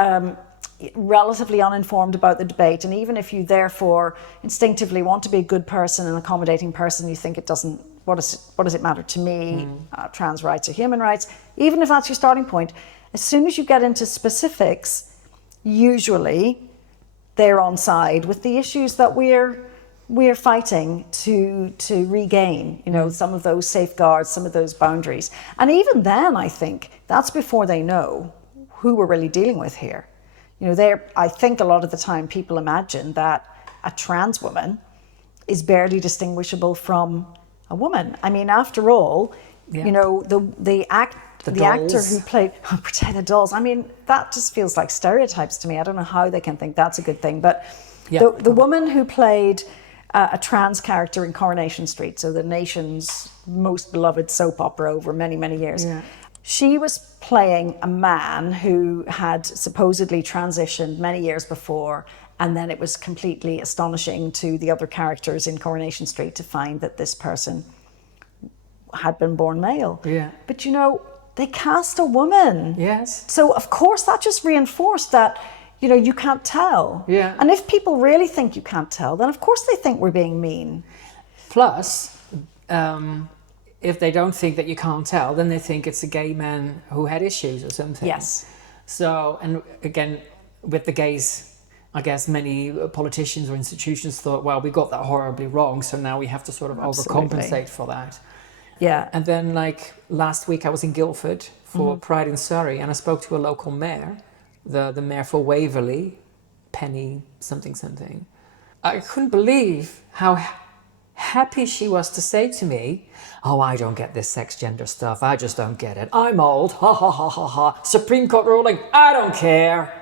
relatively uninformed about the debate, and even if you therefore instinctively want to be a good person, an accommodating person, you think it doesn't... What does it matter to me? Trans rights or human rights? Even if that's your starting point, as soon as you get into specifics, usually they're on side with the issues that we're fighting to regain, some of those safeguards, some of those boundaries. And even then, I think that's before they know who we're really dealing with here. I think a lot of the time people imagine that a trans woman is barely distinguishable from a woman. I mean, after all, the actor who played Potato Dolls, I mean, that just feels like stereotypes to me. I don't know how they can think that's a good thing. But the woman who played a trans character in Coronation Street, so the nation's most beloved soap opera over many, many years. She was playing a man who had supposedly transitioned many years before, and then it was completely astonishing to the other characters in Coronation Street to find that this person had been born male. But they cast a woman. So of course that just reinforced that you can't tell. And if people really think you can't tell, then of course they think we're being mean. Plus, if they don't think that you can't tell, then they think it's a gay man who had issues or something. So, and again, with the gays, I guess many politicians or institutions thought, well, we got that horribly wrong, so now we have to sort of overcompensate for that. And then, like, last week I was in Guildford for Pride in Surrey, and I spoke to a local mayor, the mayor for Waverley, Penny something. I couldn't believe how happy she was to say to me, oh, I don't get this sex gender stuff, I just don't get it. I'm old, ha ha ha ha ha. Supreme Court ruling, I don't care.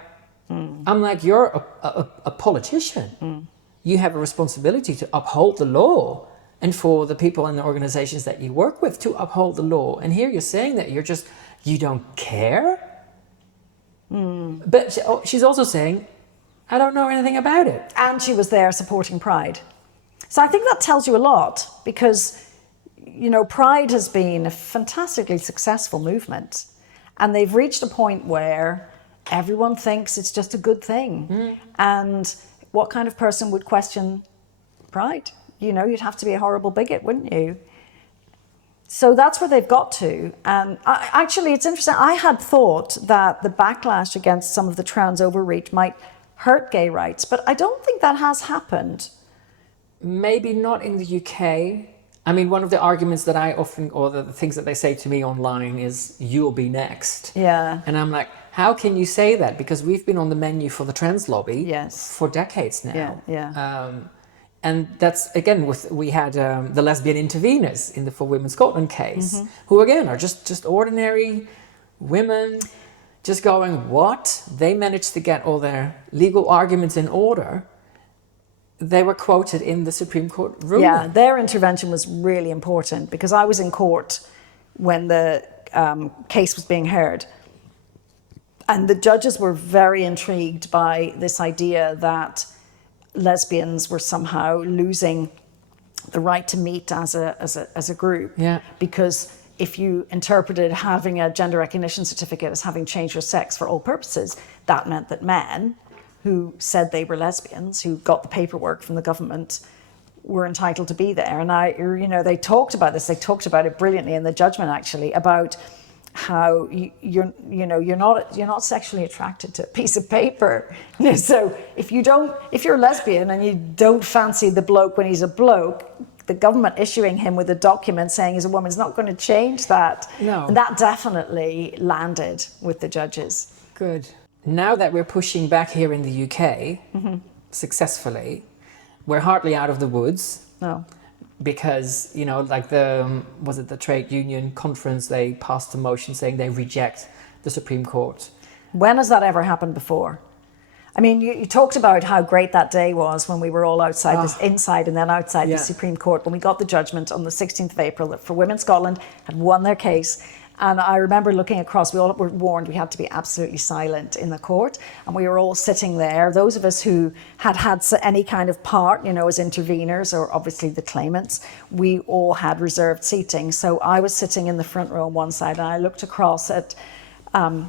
I'm like, you're a politician. You have a responsibility to uphold the law, and for the people and the organizations that you work with to uphold the law. And here you're saying that you don't care? But she's also saying, I don't know anything about it. And she was there supporting Pride. So I think that tells you a lot, because, Pride has been a fantastically successful movement, and they've reached a point where everyone thinks it's just a good thing. And what kind of person would question Pride? You'd have to be a horrible bigot, wouldn't you? So that's where they've got to. And actually, it's interesting. I had thought that the backlash against some of the trans overreach might hurt gay rights, but I don't think that has happened. Maybe not in the UK. I mean, one of the arguments that I often, or the things that they say to me online is, you'll be next. Yeah. And I'm like, how can you say that? Because we've been on the menu for the trans lobby for decades now. And that's, again, we had the lesbian interveners in the For Women Scotland case, who, again, are just ordinary women just going, what? They managed to get all their legal arguments in order. They were quoted in the Supreme Court ruling. Yeah, their intervention was really important, because I was in court when the case was being heard. And the judges were very intrigued by this idea that lesbians were somehow losing the right to meet as a group. Yeah. Because if you interpreted having a gender recognition certificate as having changed your sex for all purposes, that meant that men who said they were lesbians, who got the paperwork from the government, were entitled to be there. And they talked about this. They talked about it brilliantly in the judgment, actually, about how you're not sexually attracted to a piece of paper. So if you're a lesbian and you don't fancy the bloke when he's a bloke, the government issuing him with a document saying he's a woman is not going to change that. No. And that definitely landed with the judges. Good. Now that we're pushing back here in the UK successfully, we're hardly out of the woods. No. Because, like the trade union conference, they passed a motion saying they reject the Supreme Court. When has that ever happened before? I mean, you talked about how great that day was when we were all inside and then outside the Supreme Court, when we got the judgment on the 16th of April that For Women Scotland had won their case. And I remember looking across, we all were warned we had to be absolutely silent in the court. And we were all sitting there, those of us who had any kind of part, as interveners, or obviously the claimants, we all had reserved seating. So I was sitting in the front row on one side, and I looked across at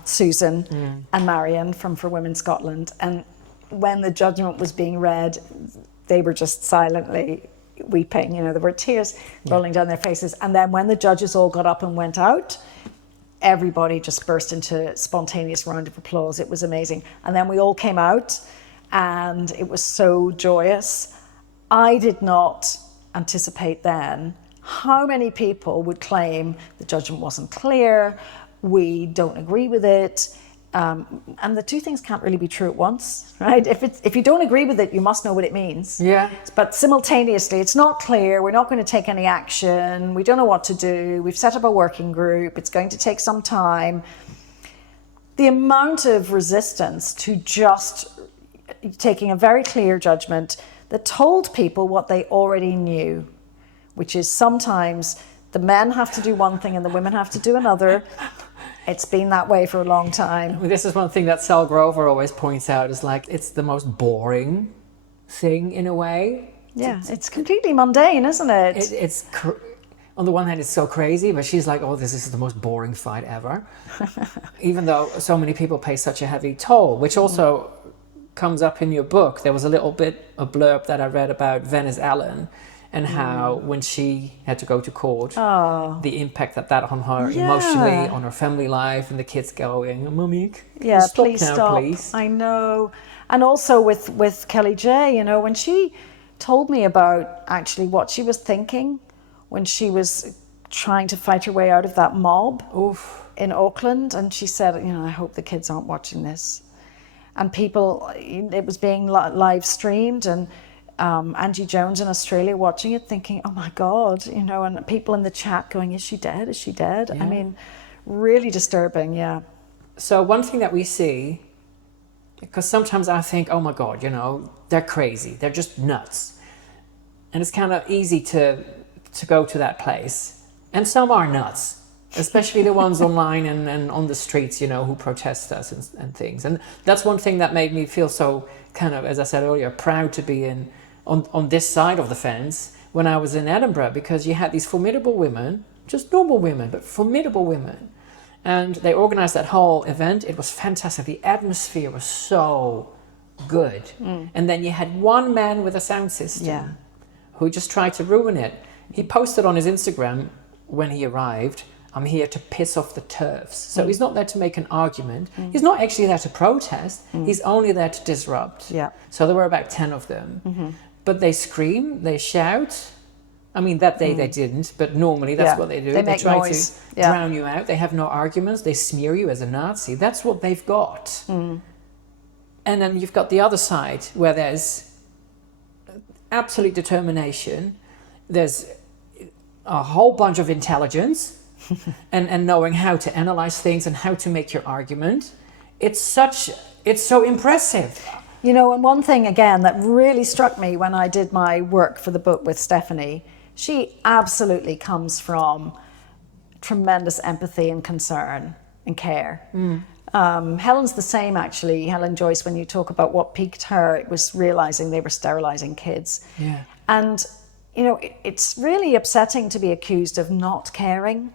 Susan and Marion from For Women Scotland. And when the judgment was being read, they were just silently weeping. There were tears rolling down their faces. And then when the judges all got up and went out, everybody just burst into a spontaneous round of applause. It was amazing. And then we all came out, and it was so joyous. I did not anticipate then how many people would claim the judgment wasn't clear, we don't agree with it. And the two things can't really be true at once, right? If you don't agree with it, you must know what it means. Yeah. But simultaneously, it's not clear. We're not going to take any action. We don't know what to do. We've set up a working group. It's going to take some time. The amount of resistance to just taking a very clear judgment that told people what they already knew, which is sometimes the men have to do one thing and the women have to do another. It's been that way for a long time. This is one thing that Sal Grover always points out, is like, it's the most boring thing in a way. Yeah, it's completely mundane, isn't it? On the one hand, it's so crazy, but she's like, oh, this is the most boring fight ever. Even though so many people pay such a heavy toll, which also comes up in your book. There was a blurb that I read about Venice Allen, and how when she had to go to court, the impact that on her emotionally, on her family life, and the kids going, Mummy, please stop. Please. I know. And also with Kelly J, when she told me about actually what she was thinking when she was trying to fight her way out of that mob in Auckland, and she said, I hope the kids aren't watching this. And people, it was being live streamed, and Angie Jones in Australia watching it thinking, oh my God, and people in the chat going, is she dead? Is she dead? Yeah. I mean, really disturbing, yeah. So one thing that we see, because sometimes I think, oh my God, they're crazy. They're just nuts. And it's kind of easy to go to that place. And some are nuts, especially the ones online and on the streets, who protest us and things. And that's one thing that made me feel so kind of, as I said earlier, proud to be on this side of the fence when I was in Edinburgh, because you had these formidable women, just normal women, but formidable women. And they organized that whole event. It was fantastic. The atmosphere was so good. And then you had one man with a sound system who just tried to ruin it. He posted on his Instagram when he arrived, I'm here to piss off the TERFs. So he's not there to make an argument. He's not actually there to protest. He's only there to disrupt. Yeah. So there were about 10 of them. But they scream, they shout, I mean, that day they didn't, but normally that's what they do. They make try noise. to drown you out. They have no arguments. They smear you as a Nazi. That's what they've got. And then you've got the other side where there's absolute determination. There's a whole bunch of intelligence and knowing how to analyze things and how to make your argument. It's so impressive. You know, and one thing again that really struck me when I did my work for the book with Stephanie, she absolutely comes from tremendous empathy and concern and care. Helen's the same, actually. Helen Joyce, when you talk about what piqued her, it was realizing they were sterilizing kids. Yeah. And, you know, it's really upsetting to be accused of not caring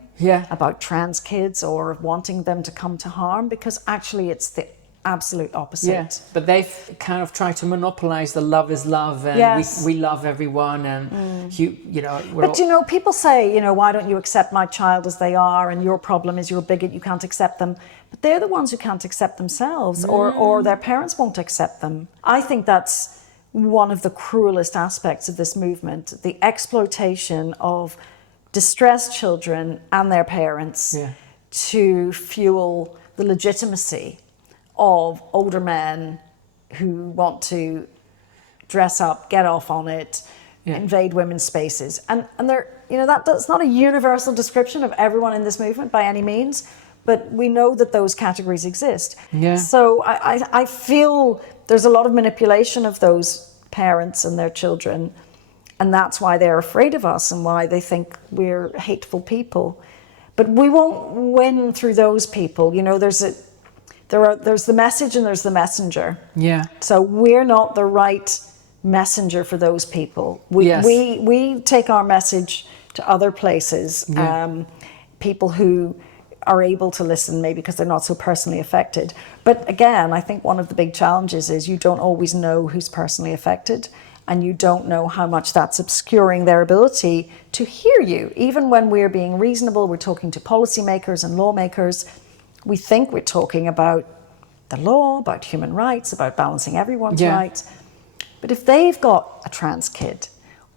about trans kids or of wanting them to come to harm, because actually it's the absolute opposite. Yeah, but they've kind of tried to monopolize the love is love and we love everyone and you know. But you know, people say, you know, why don't you accept my child as they are, and your problem is you're a bigot, you can't accept them. But they're the ones who can't accept themselves, or their parents won't accept them. I think that's one of the cruelest aspects of this movement, the exploitation of distressed children and their parents to fuel the legitimacy of older men who want to dress up, get off on it, invade women's spaces. And they're, you know, that's not a universal description of everyone in this movement by any means, but we know that those categories exist. Yeah. So I feel there's a lot of manipulation of those parents and their children, and that's why they're afraid of us and why they think we're hateful people. But we won't win through those people. You know, there's the message and there's the messenger. Yeah. So we're not the right messenger for those people. We take our message to other places. People who are able to listen, maybe because they're not so personally affected. But again, I think one of the big challenges is you don't always know who's personally affected, and you don't know how much that's obscuring their ability to hear you. Even when we're being reasonable, we're talking to policymakers and lawmakers, we think we're talking about the law, about human rights, about balancing everyone's rights. But if they've got a trans kid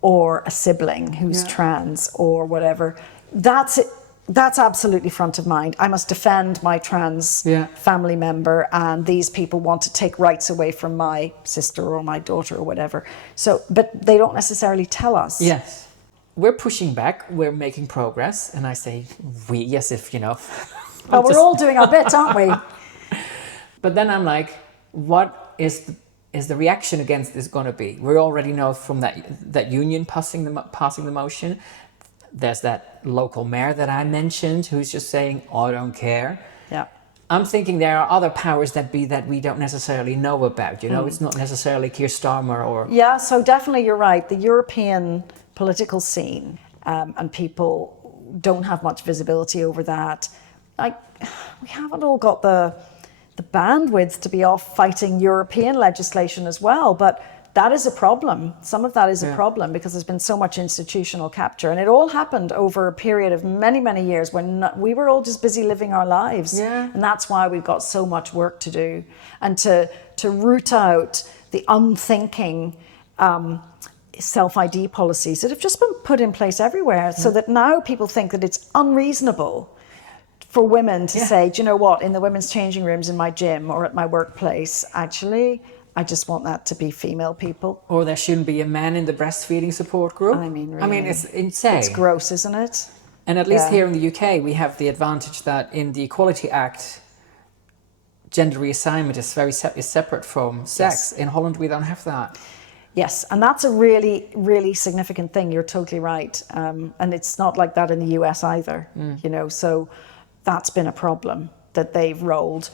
or a sibling who's trans or whatever, that's absolutely front of mind. I must defend my trans family member, and these people want to take rights away from my sister or my daughter or whatever. So, but they don't necessarily tell us. Yes. We're pushing back, we're making progress, and I say we, yes, if you know. Well, we're all doing our bit, aren't we? But then I'm like, what is the reaction against this going to be? We already know from that union passing the motion. There's that local mayor that I mentioned who's just saying, oh, I don't care. Yeah. I'm thinking there are other powers that be that we don't necessarily know about. You know, it's not necessarily Keir Starmer or... Yeah, so definitely you're right. The European political scene and people don't have much visibility over that. Like, we haven't all got the bandwidth to be off fighting European legislation as well, but that is a problem. Some of that is a problem because there's been so much institutional capture, and it all happened over a period of many, many years when we were all just busy living our lives. Yeah. And that's why we've got so much work to do, and to root out the unthinking self-ID policies that have just been put in place everywhere, so that now people think that it's unreasonable for women to say, do you know what, in the women's changing rooms in my gym or at my workplace, actually, I just want that to be female people. Or there shouldn't be a man in the breastfeeding support group. I mean, really. I mean, it's insane. It's gross, isn't it? And at least here in the UK, we have the advantage that in the Equality Act, gender reassignment is separate from sex. Yes. In Holland, we don't have that. Yes, and that's a really, really significant thing. You're totally right. And it's not like that in the US either, you know, so that's been a problem that they've rolled.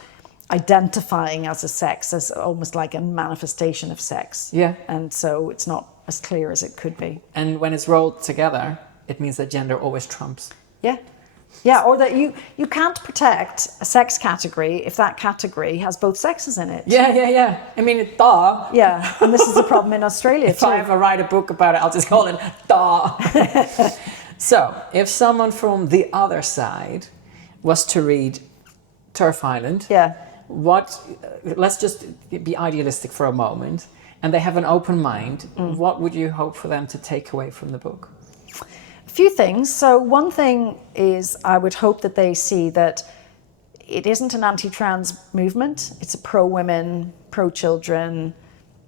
Identifying as a sex as almost like a manifestation of sex. Yeah. And so it's not as clear as it could be. And when it's rolled together, it means that gender always trumps. Yeah. Yeah, or that you can't protect a sex category if that category has both sexes in it. Yeah. I mean, it's duh. Yeah, and this is a problem in Australia if I ever write a book about it, I'll just call it duh. So, if someone from the other side was to read Terf Island, let's just be idealistic for a moment, and they have an open mind, what would you hope for them to take away from the book? A few things. So one thing is I would hope that they see that it isn't an anti-trans movement. It's a pro-women, pro-children,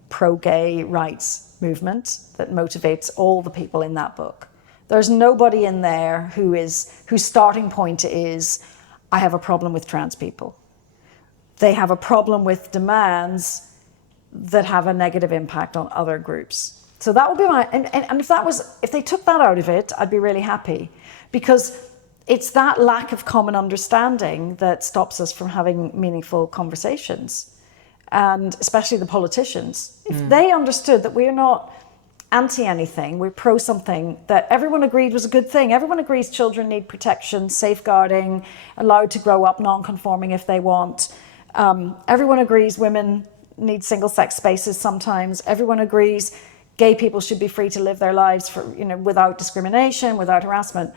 pro-gay rights movement that motivates all the people in that book. There's nobody in there whose starting point is, I have a problem with trans people. They have a problem with demands that have a negative impact on other groups. So that would be my, and if they took that out of it, I'd be really happy, because it's that lack of common understanding that stops us from having meaningful conversations, and especially the politicians. If they understood that we're not anti anything, we're pro something that everyone agreed was a good thing. Everyone agrees children need protection, safeguarding, allowed to grow up non-conforming if they want. Everyone agrees women need single-sex spaces sometimes. Everyone agrees gay people should be free to live their lives without discrimination, without harassment.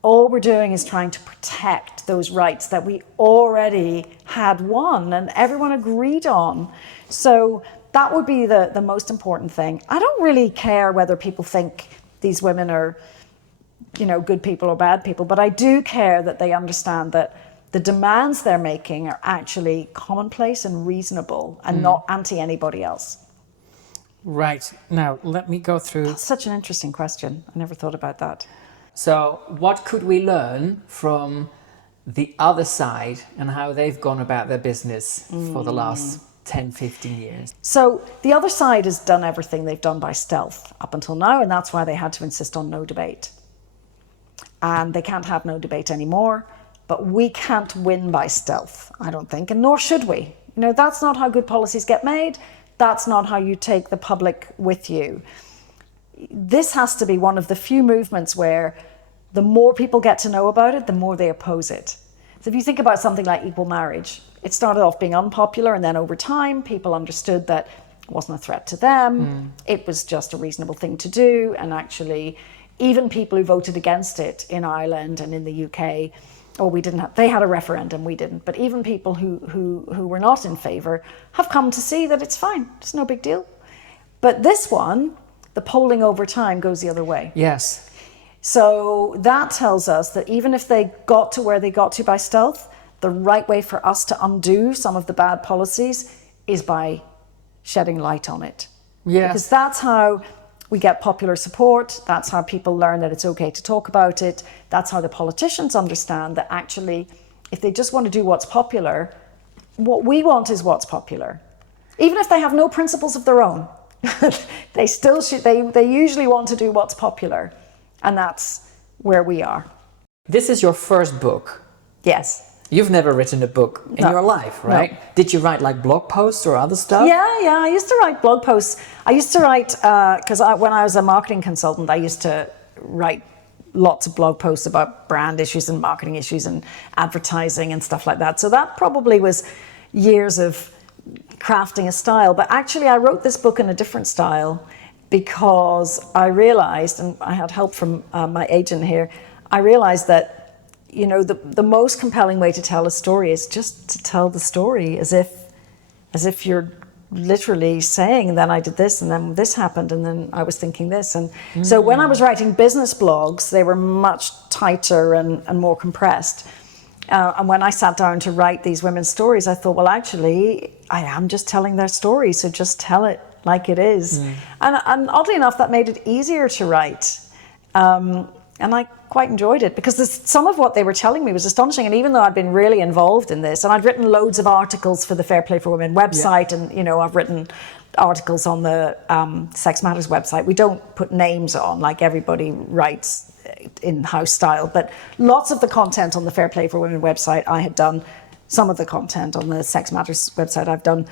All we're doing is trying to protect those rights that we already had won and everyone agreed on. So that would be the most important thing. I don't really care whether people think these women are, good people or bad people, but I do care that they understand that the demands they're making are actually commonplace and reasonable and not anti anybody else. Right. Now, let me go through... That's such an interesting question. I never thought about that. So, what could we learn from the other side and how they've gone about their business for the last 10, 15 years? So, the other side has done everything they've done by stealth up until now, and that's why they had to insist on no debate. And they can't have no debate anymore, but we can't win by stealth, I don't think, and nor should we. That's not how good policies get made. That's not how you take the public with you. This has to be one of the few movements where the more people get to know about it, the more they oppose it. So if you think about something like equal marriage, it started off being unpopular, and then over time, people understood that it wasn't a threat to them. It was just a reasonable thing to do. And actually, even people who voted against it in Ireland and in the UK, they had a referendum, we didn't. But even people who were not in favour have come to see that it's fine. It's no big deal. But this one, the polling over time goes the other way. Yes. So that tells us that even if they got to where they got to by stealth, the right way for us to undo some of the bad policies is by shedding light on it. Yeah. Because that's how we get popular support. That's how people learn that it's okay to talk about it. That's how the politicians understand that actually, if they just want to do what's popular, what we want is what's popular. Even if they have no principles of their own, they still should. They usually want to do what's popular, and that's where we are. This is your first book. Yes. You've never written a book in your life, right? No. Did you write like blog posts or other stuff? Yeah. I used to write blog posts. I used to write, because when I was a marketing consultant, I used to write lots of blog posts about brand issues and marketing issues and advertising and stuff like that. So that probably was years of crafting a style. But actually, I wrote this book in a different style because I realized, and I had help from my agent here, I realized that the most compelling way to tell a story is just to tell the story as if you're literally saying, and then I did this, and then this happened, and then I was thinking this. And so when I was writing business blogs, they were much tighter and more compressed. And when I sat down to write these women's stories, I thought, well, actually, I am just telling their story, so just tell it like it is. And oddly enough, that made it easier to write. And I quite enjoyed it because some of what they were telling me was astonishing. And even though I'd been really involved in this, and I'd written loads of articles for the Fair Play for Women website, and I've written articles on the Sex Matters website. We don't put names on like everybody writes in-house style, but lots of the content on the Fair Play for Women website I had done. Some of the content on the Sex Matters website I've done.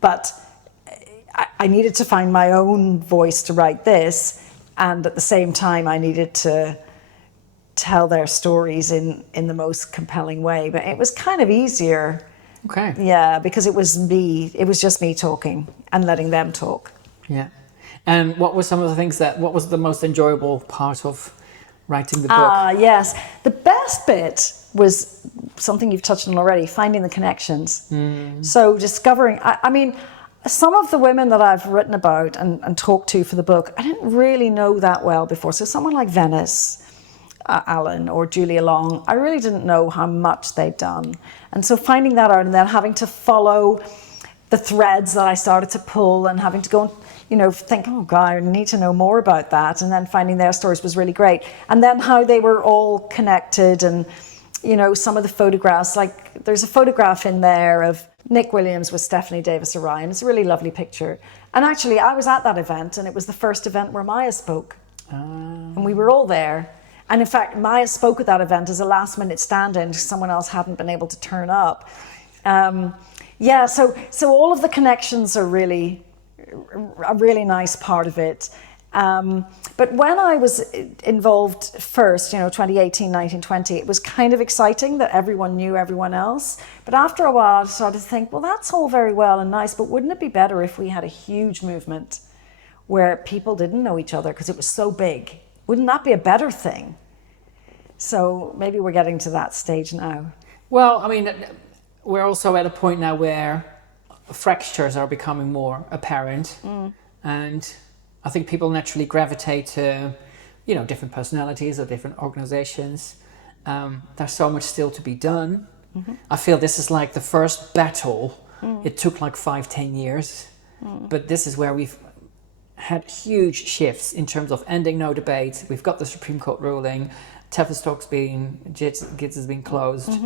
But I needed to find my own voice to write this. And at the same time, I needed to tell their stories in the most compelling way. But it was kind of easier. Okay. Yeah, because it was me. It was just me talking and letting them talk. Yeah. And what were some of the things what was the most enjoyable part of writing the book? Yes. The best bit was something you've touched on already, finding the connections. So discovering, I mean, Some of the women that I've written about and talked to for the book, I didn't really know that well before. So someone like Venice Allen or Julia Long, I really didn't know how much they'd done. And so finding that out and then having to follow the threads that I started to pull and having to go and, you know, think, oh God, I need to know more about that. And then finding their stories was really great. And then how they were all connected and, you know, some of the photographs, like there's a photograph in there of Nick Williams with Stephanie Davis Orion. It's a really lovely picture. And actually, I was at that event, and it was the first event where Maya spoke. And we were all there. And in fact, Maya spoke at that event as a last-minute stand-in because someone else hadn't been able to turn up. So all of the connections are really a really nice part of it. But when I was involved first, you know, 2018, 19, 20, it was kind of exciting that everyone knew everyone else. But after a while, I started to think, well, that's all very well and nice, but wouldn't it be better if we had a huge movement where people didn't know each other because it was so big? Wouldn't that be a better thing? So maybe we're getting to that stage now. Well, I mean, we're also at a point now where fractures are becoming more apparent. And I think people naturally gravitate to, you know, different personalities or different organizations. There's so much still to be done. I feel this is like the first battle. It took like 5-10 years, but this is where we've had huge shifts in terms of ending no debate. We've got the Supreme Court ruling, Tavistock's GIDS has been closed.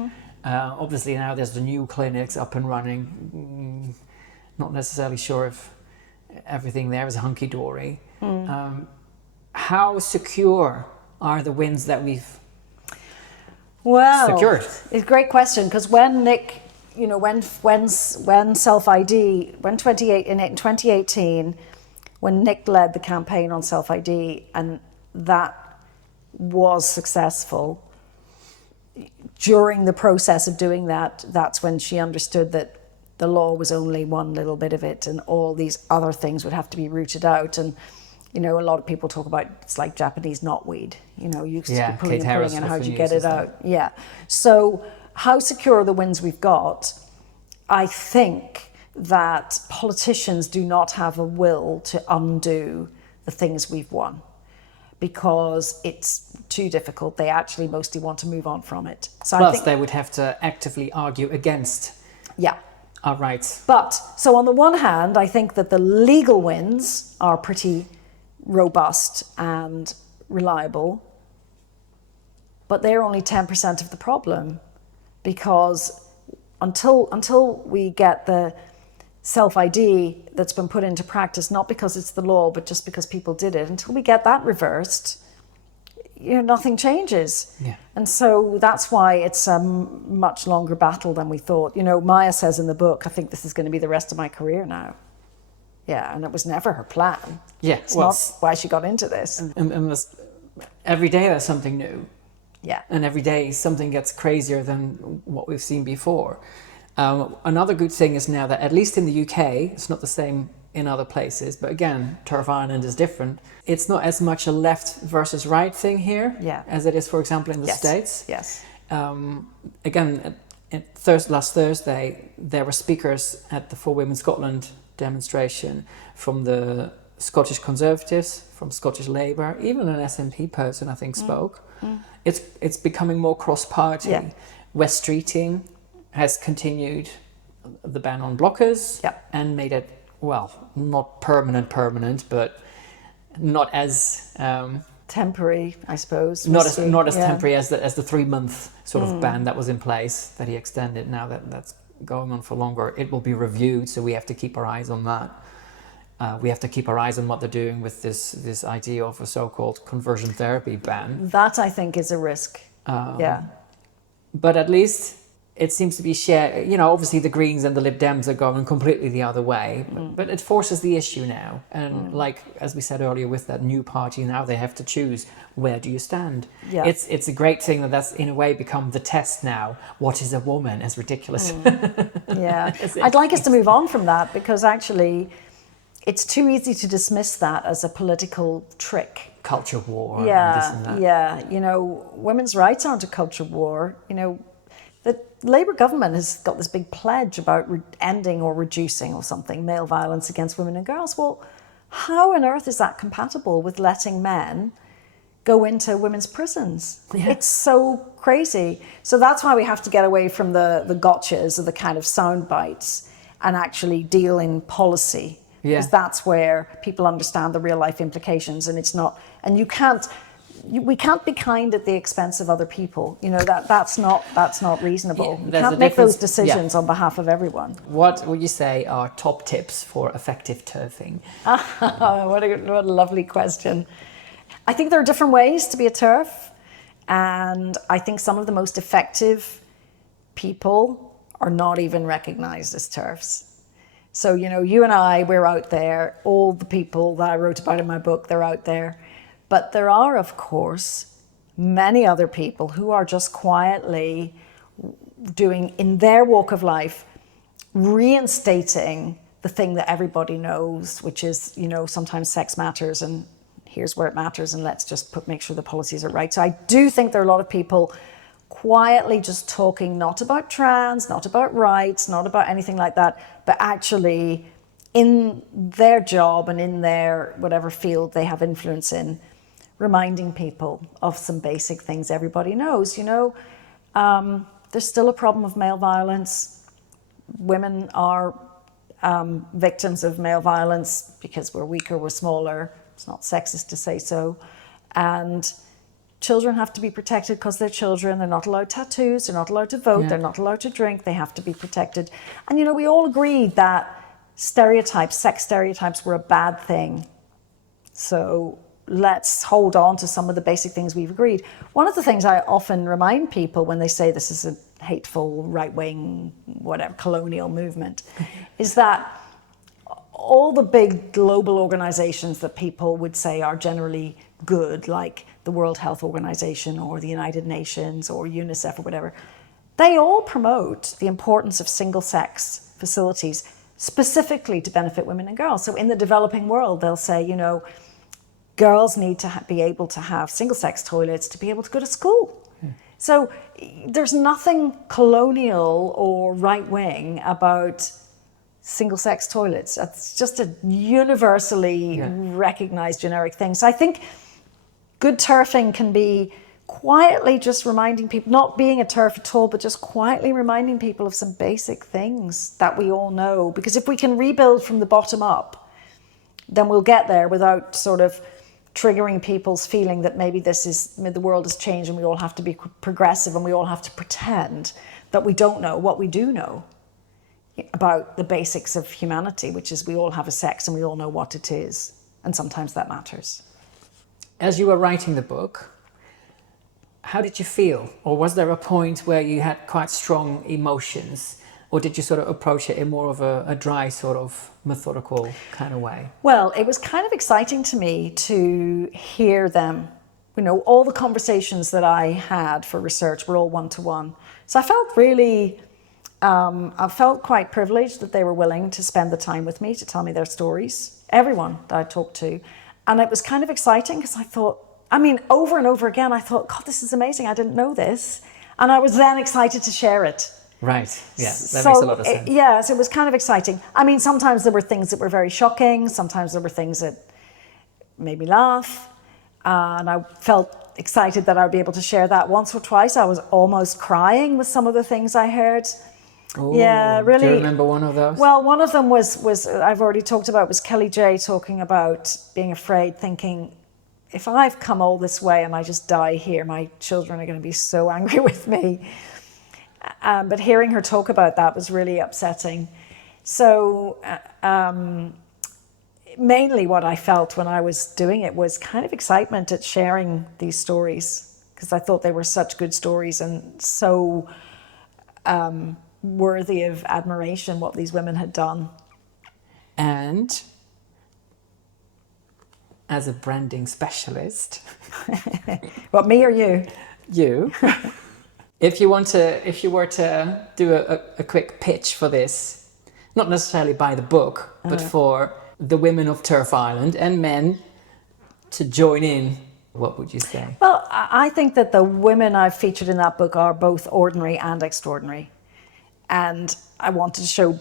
Obviously now there's the new clinics up and running. Not necessarily sure if everything there is hunky-dory. How secure are the wins that we've secured? It's a great question, because when Nick, you know, when self-ID, in 2018, when Nick led the campaign on self-ID and that was successful, during the process of doing that, that's when she understood that the law was only one little bit of it and all these other things would have to be rooted out. And, you know, a lot of people talk about it's like Japanese knotweed, you know, you keep pulling and how do you get it out? Yeah. So how secure are the wins we've got? I think that politicians do not have a will to undo the things we've won because it's too difficult. They actually mostly want to move on from it. So Plus, I think they would have to actively argue against our rights. But, so on the one hand, I think that the legal wins are pretty robust and reliable, but they're only 10% of the problem, because until we get the self-ID that's been put into practice, not because it's the law, but just because people did it, until we get that reversed, you know, nothing changes. Yeah. And so that's why it's a much longer battle than we thought. You know, Maya says in the book, I think this is going to be the rest of my career now. Yeah, and it was never her plan. Yeah, it's not why she got into this. And every day there's something new. Yeah. And every day something gets crazier than what we've seen before. Another good thing is now that, at least in the UK, it's not the same in other places, but again, Terf Island is different. It's not as much a left versus right thing here as it is, for example, in the States. Yes. Again, last Thursday, there were speakers at the For Women Scotland demonstration from the Scottish Conservatives, from Scottish Labour, even an SNP person, I think, spoke. It's becoming more cross-party. Yeah. West Streeting has continued the ban on blockers and made it, well, not permanent, but not as temporary, I suppose. Not as temporary as the 3-month sort of ban that was in place that he extended. Now that's going on for longer. It will be reviewed, so we have to keep our eyes on that. We have to keep our eyes on what they're doing with this idea of a so-called conversion therapy ban. That, I think, is a risk. But at least it seems to be shared. You know, obviously the Greens and the Lib Dems are going completely the other way, but it forces the issue now. And like, as we said earlier, with that new party, now they have to choose, where do you stand? Yeah. It's a great thing that's in a way become the test now. What is a woman? As ridiculous. Yeah. I'd like us to move on from that, because actually it's too easy to dismiss that as a political trick. Culture war. And this and that. Yeah. You know, women's rights aren't a culture war. You know, the Labour government has got this big pledge about ending or reducing or something male violence against women and girls. Well, how on earth is that compatible with letting men go into women's prisons? Yeah. It's so crazy. So that's why we have to get away from the gotchas or the kind of sound bites and actually deal in policy. Because that's where people understand the real life implications, and it's not, and we can't be kind at the expense of other people. You know, that's not reasonable. You can't make those decisions on behalf of everyone. What would you say are top tips for effective turfing? What a lovely question. I think there are different ways to be a TERF, and I think some of the most effective people are not even recognized as TERFs. So, you know, you and I, we're out there. All the people that I wrote about in my book, they're out there. But there are, of course, many other people who are just quietly doing, in their walk of life, reinstating the thing that everybody knows, which is, you know, sometimes sex matters and here's where it matters, and let's just make sure the policies are right. So I do think there are a lot of people quietly just talking not about trans, not about rights, not about anything like that, but actually in their job and in their whatever field they have influence in, reminding people of some basic things everybody knows. You know, there's still a problem of male violence. Women are victims of male violence because we're weaker, we're smaller. It's not sexist to say so. And children have to be protected because they're children. They're not allowed tattoos. They're not allowed to vote. They're not allowed to drink. They have to be protected. And, you know, we all agreed that sex stereotypes were a bad thing. So let's hold on to some of the basic things we've agreed. One of the things I often remind people when they say this is a hateful, right-wing, whatever, colonial movement, is that all the big global organizations that people would say are generally good, like the World Health Organization or the United Nations or UNICEF or whatever, they all promote the importance of single-sex facilities specifically to benefit women and girls. So in the developing world, they'll say, you know, girls need to be able to have single-sex toilets to be able to go to school. So there's nothing colonial or right-wing about single-sex toilets. It's just a universally recognized generic thing. So I think good turfing can be quietly just reminding people, not being a TERF at all, but just quietly reminding people of some basic things that we all know. Because if we can rebuild from the bottom up, then we'll get there without sort of triggering people's feeling that maybe the world has changed and we all have to be progressive and we all have to pretend that we don't know what we do know about the basics of humanity, which is we all have a sex and we all know what it is. And sometimes that matters. As you were writing the book, how did you feel? Or was there a point where you had quite strong emotions? Or did you sort of approach it in more of a dry sort of methodical kind of way? Well, it was kind of exciting to me to hear them. You know, all the conversations that I had for research were all one-to-one. So I felt really, I felt quite privileged that they were willing to spend the time with me to tell me their stories. Everyone that I talked to. And it was kind of exciting because I thought, I mean, over and over again, I thought, God, this is amazing. I didn't know this. And I was then excited to share it. Right. Yeah, that makes a lot of sense. So it was kind of exciting. I mean, sometimes there were things that were very shocking. Sometimes there were things that made me laugh. And I felt excited that I would be able to share that. Once or twice, I was almost crying with some of the things I heard. Ooh, yeah, really. Do you remember one of those? Well, one of them was I've already talked about, was Kelly J talking about being afraid, thinking, if I've come all this way and I just die here, my children are going to be so angry with me. But hearing her talk about that was really upsetting. So mainly what I felt when I was doing it was kind of excitement at sharing these stories, because I thought they were such good stories and so worthy of admiration what these women had done. And as a branding specialist... What, me or you? You. If you were to do a quick pitch for this, not necessarily by the book, but for the women of Terf Island and men to join in what would you say? Well, I think that the women I've featured in that book are both ordinary and extraordinary. And I wanted to show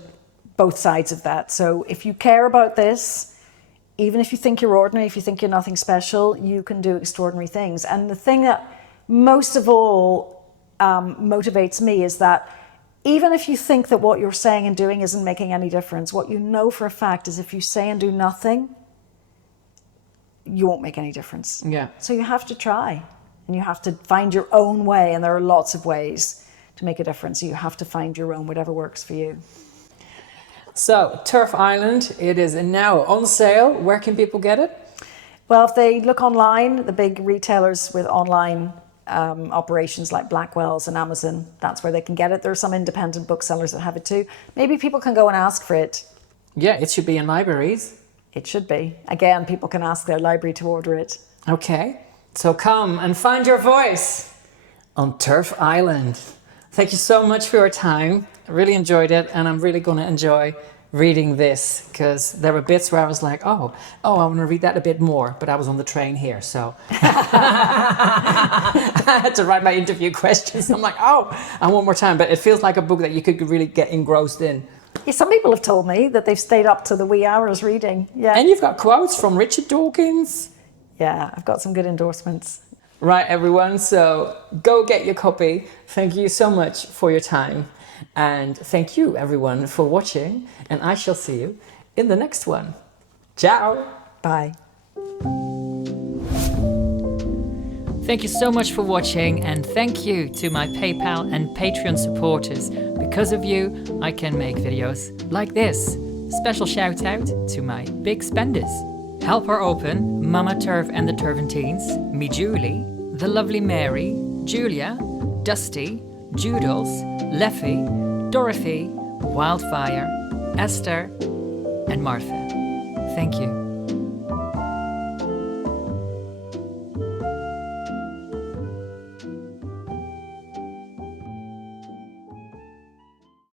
both sides of that. So if you care about this, even if you think you're ordinary, if you think you're nothing special, you can do extraordinary things. And the thing that most of all motivates me is that even if you think that what you're saying and doing isn't making any difference, what you know for a fact is if you say and do nothing, you won't make any difference. Yeah. So you have to try, and you have to find your own way, and there are lots of ways to make a difference. So you have to find your own, whatever works for you. So, Terf Island, it is now on sale. Where can people get it? Well, if they look online, the big retailers with online operations like Blackwell's and Amazon, that's where they can get it. There are some independent booksellers that have it too. Maybe people can go and ask for it. Yeah, it should be in libraries. It should be. Again, people can ask their library to order it. Okay, so come and find your voice on Terf Island. Thank you so much for your time. I really enjoyed it, and I'm really going to enjoy reading this, because there were bits where I was like, oh, I want to read that a bit more, but I was on the train here, so I had to write my interview questions. I'm like, I want more time, but it feels like a book that you could really get engrossed in. Yeah, some people have told me that they've stayed up to the wee hours reading. Yeah. And you've got quotes from Richard Dawkins. Yeah, I've got some good endorsements. Right, everyone, so go get your copy. Thank you so much for your time. And thank you, everyone, for watching. And I shall see you in the next one. Ciao. Bye. Thank you so much for watching, and thank you to my PayPal and Patreon supporters. Because of you, I can make videos like this. Special shout out to my big spenders. Help Her Open, Mama Terf and the Terventines, me Julie, the lovely Mary, Julia, Dusty, Joodles, Leffy, Dorothy, Wildfire, Esther, and Martha. Thank you.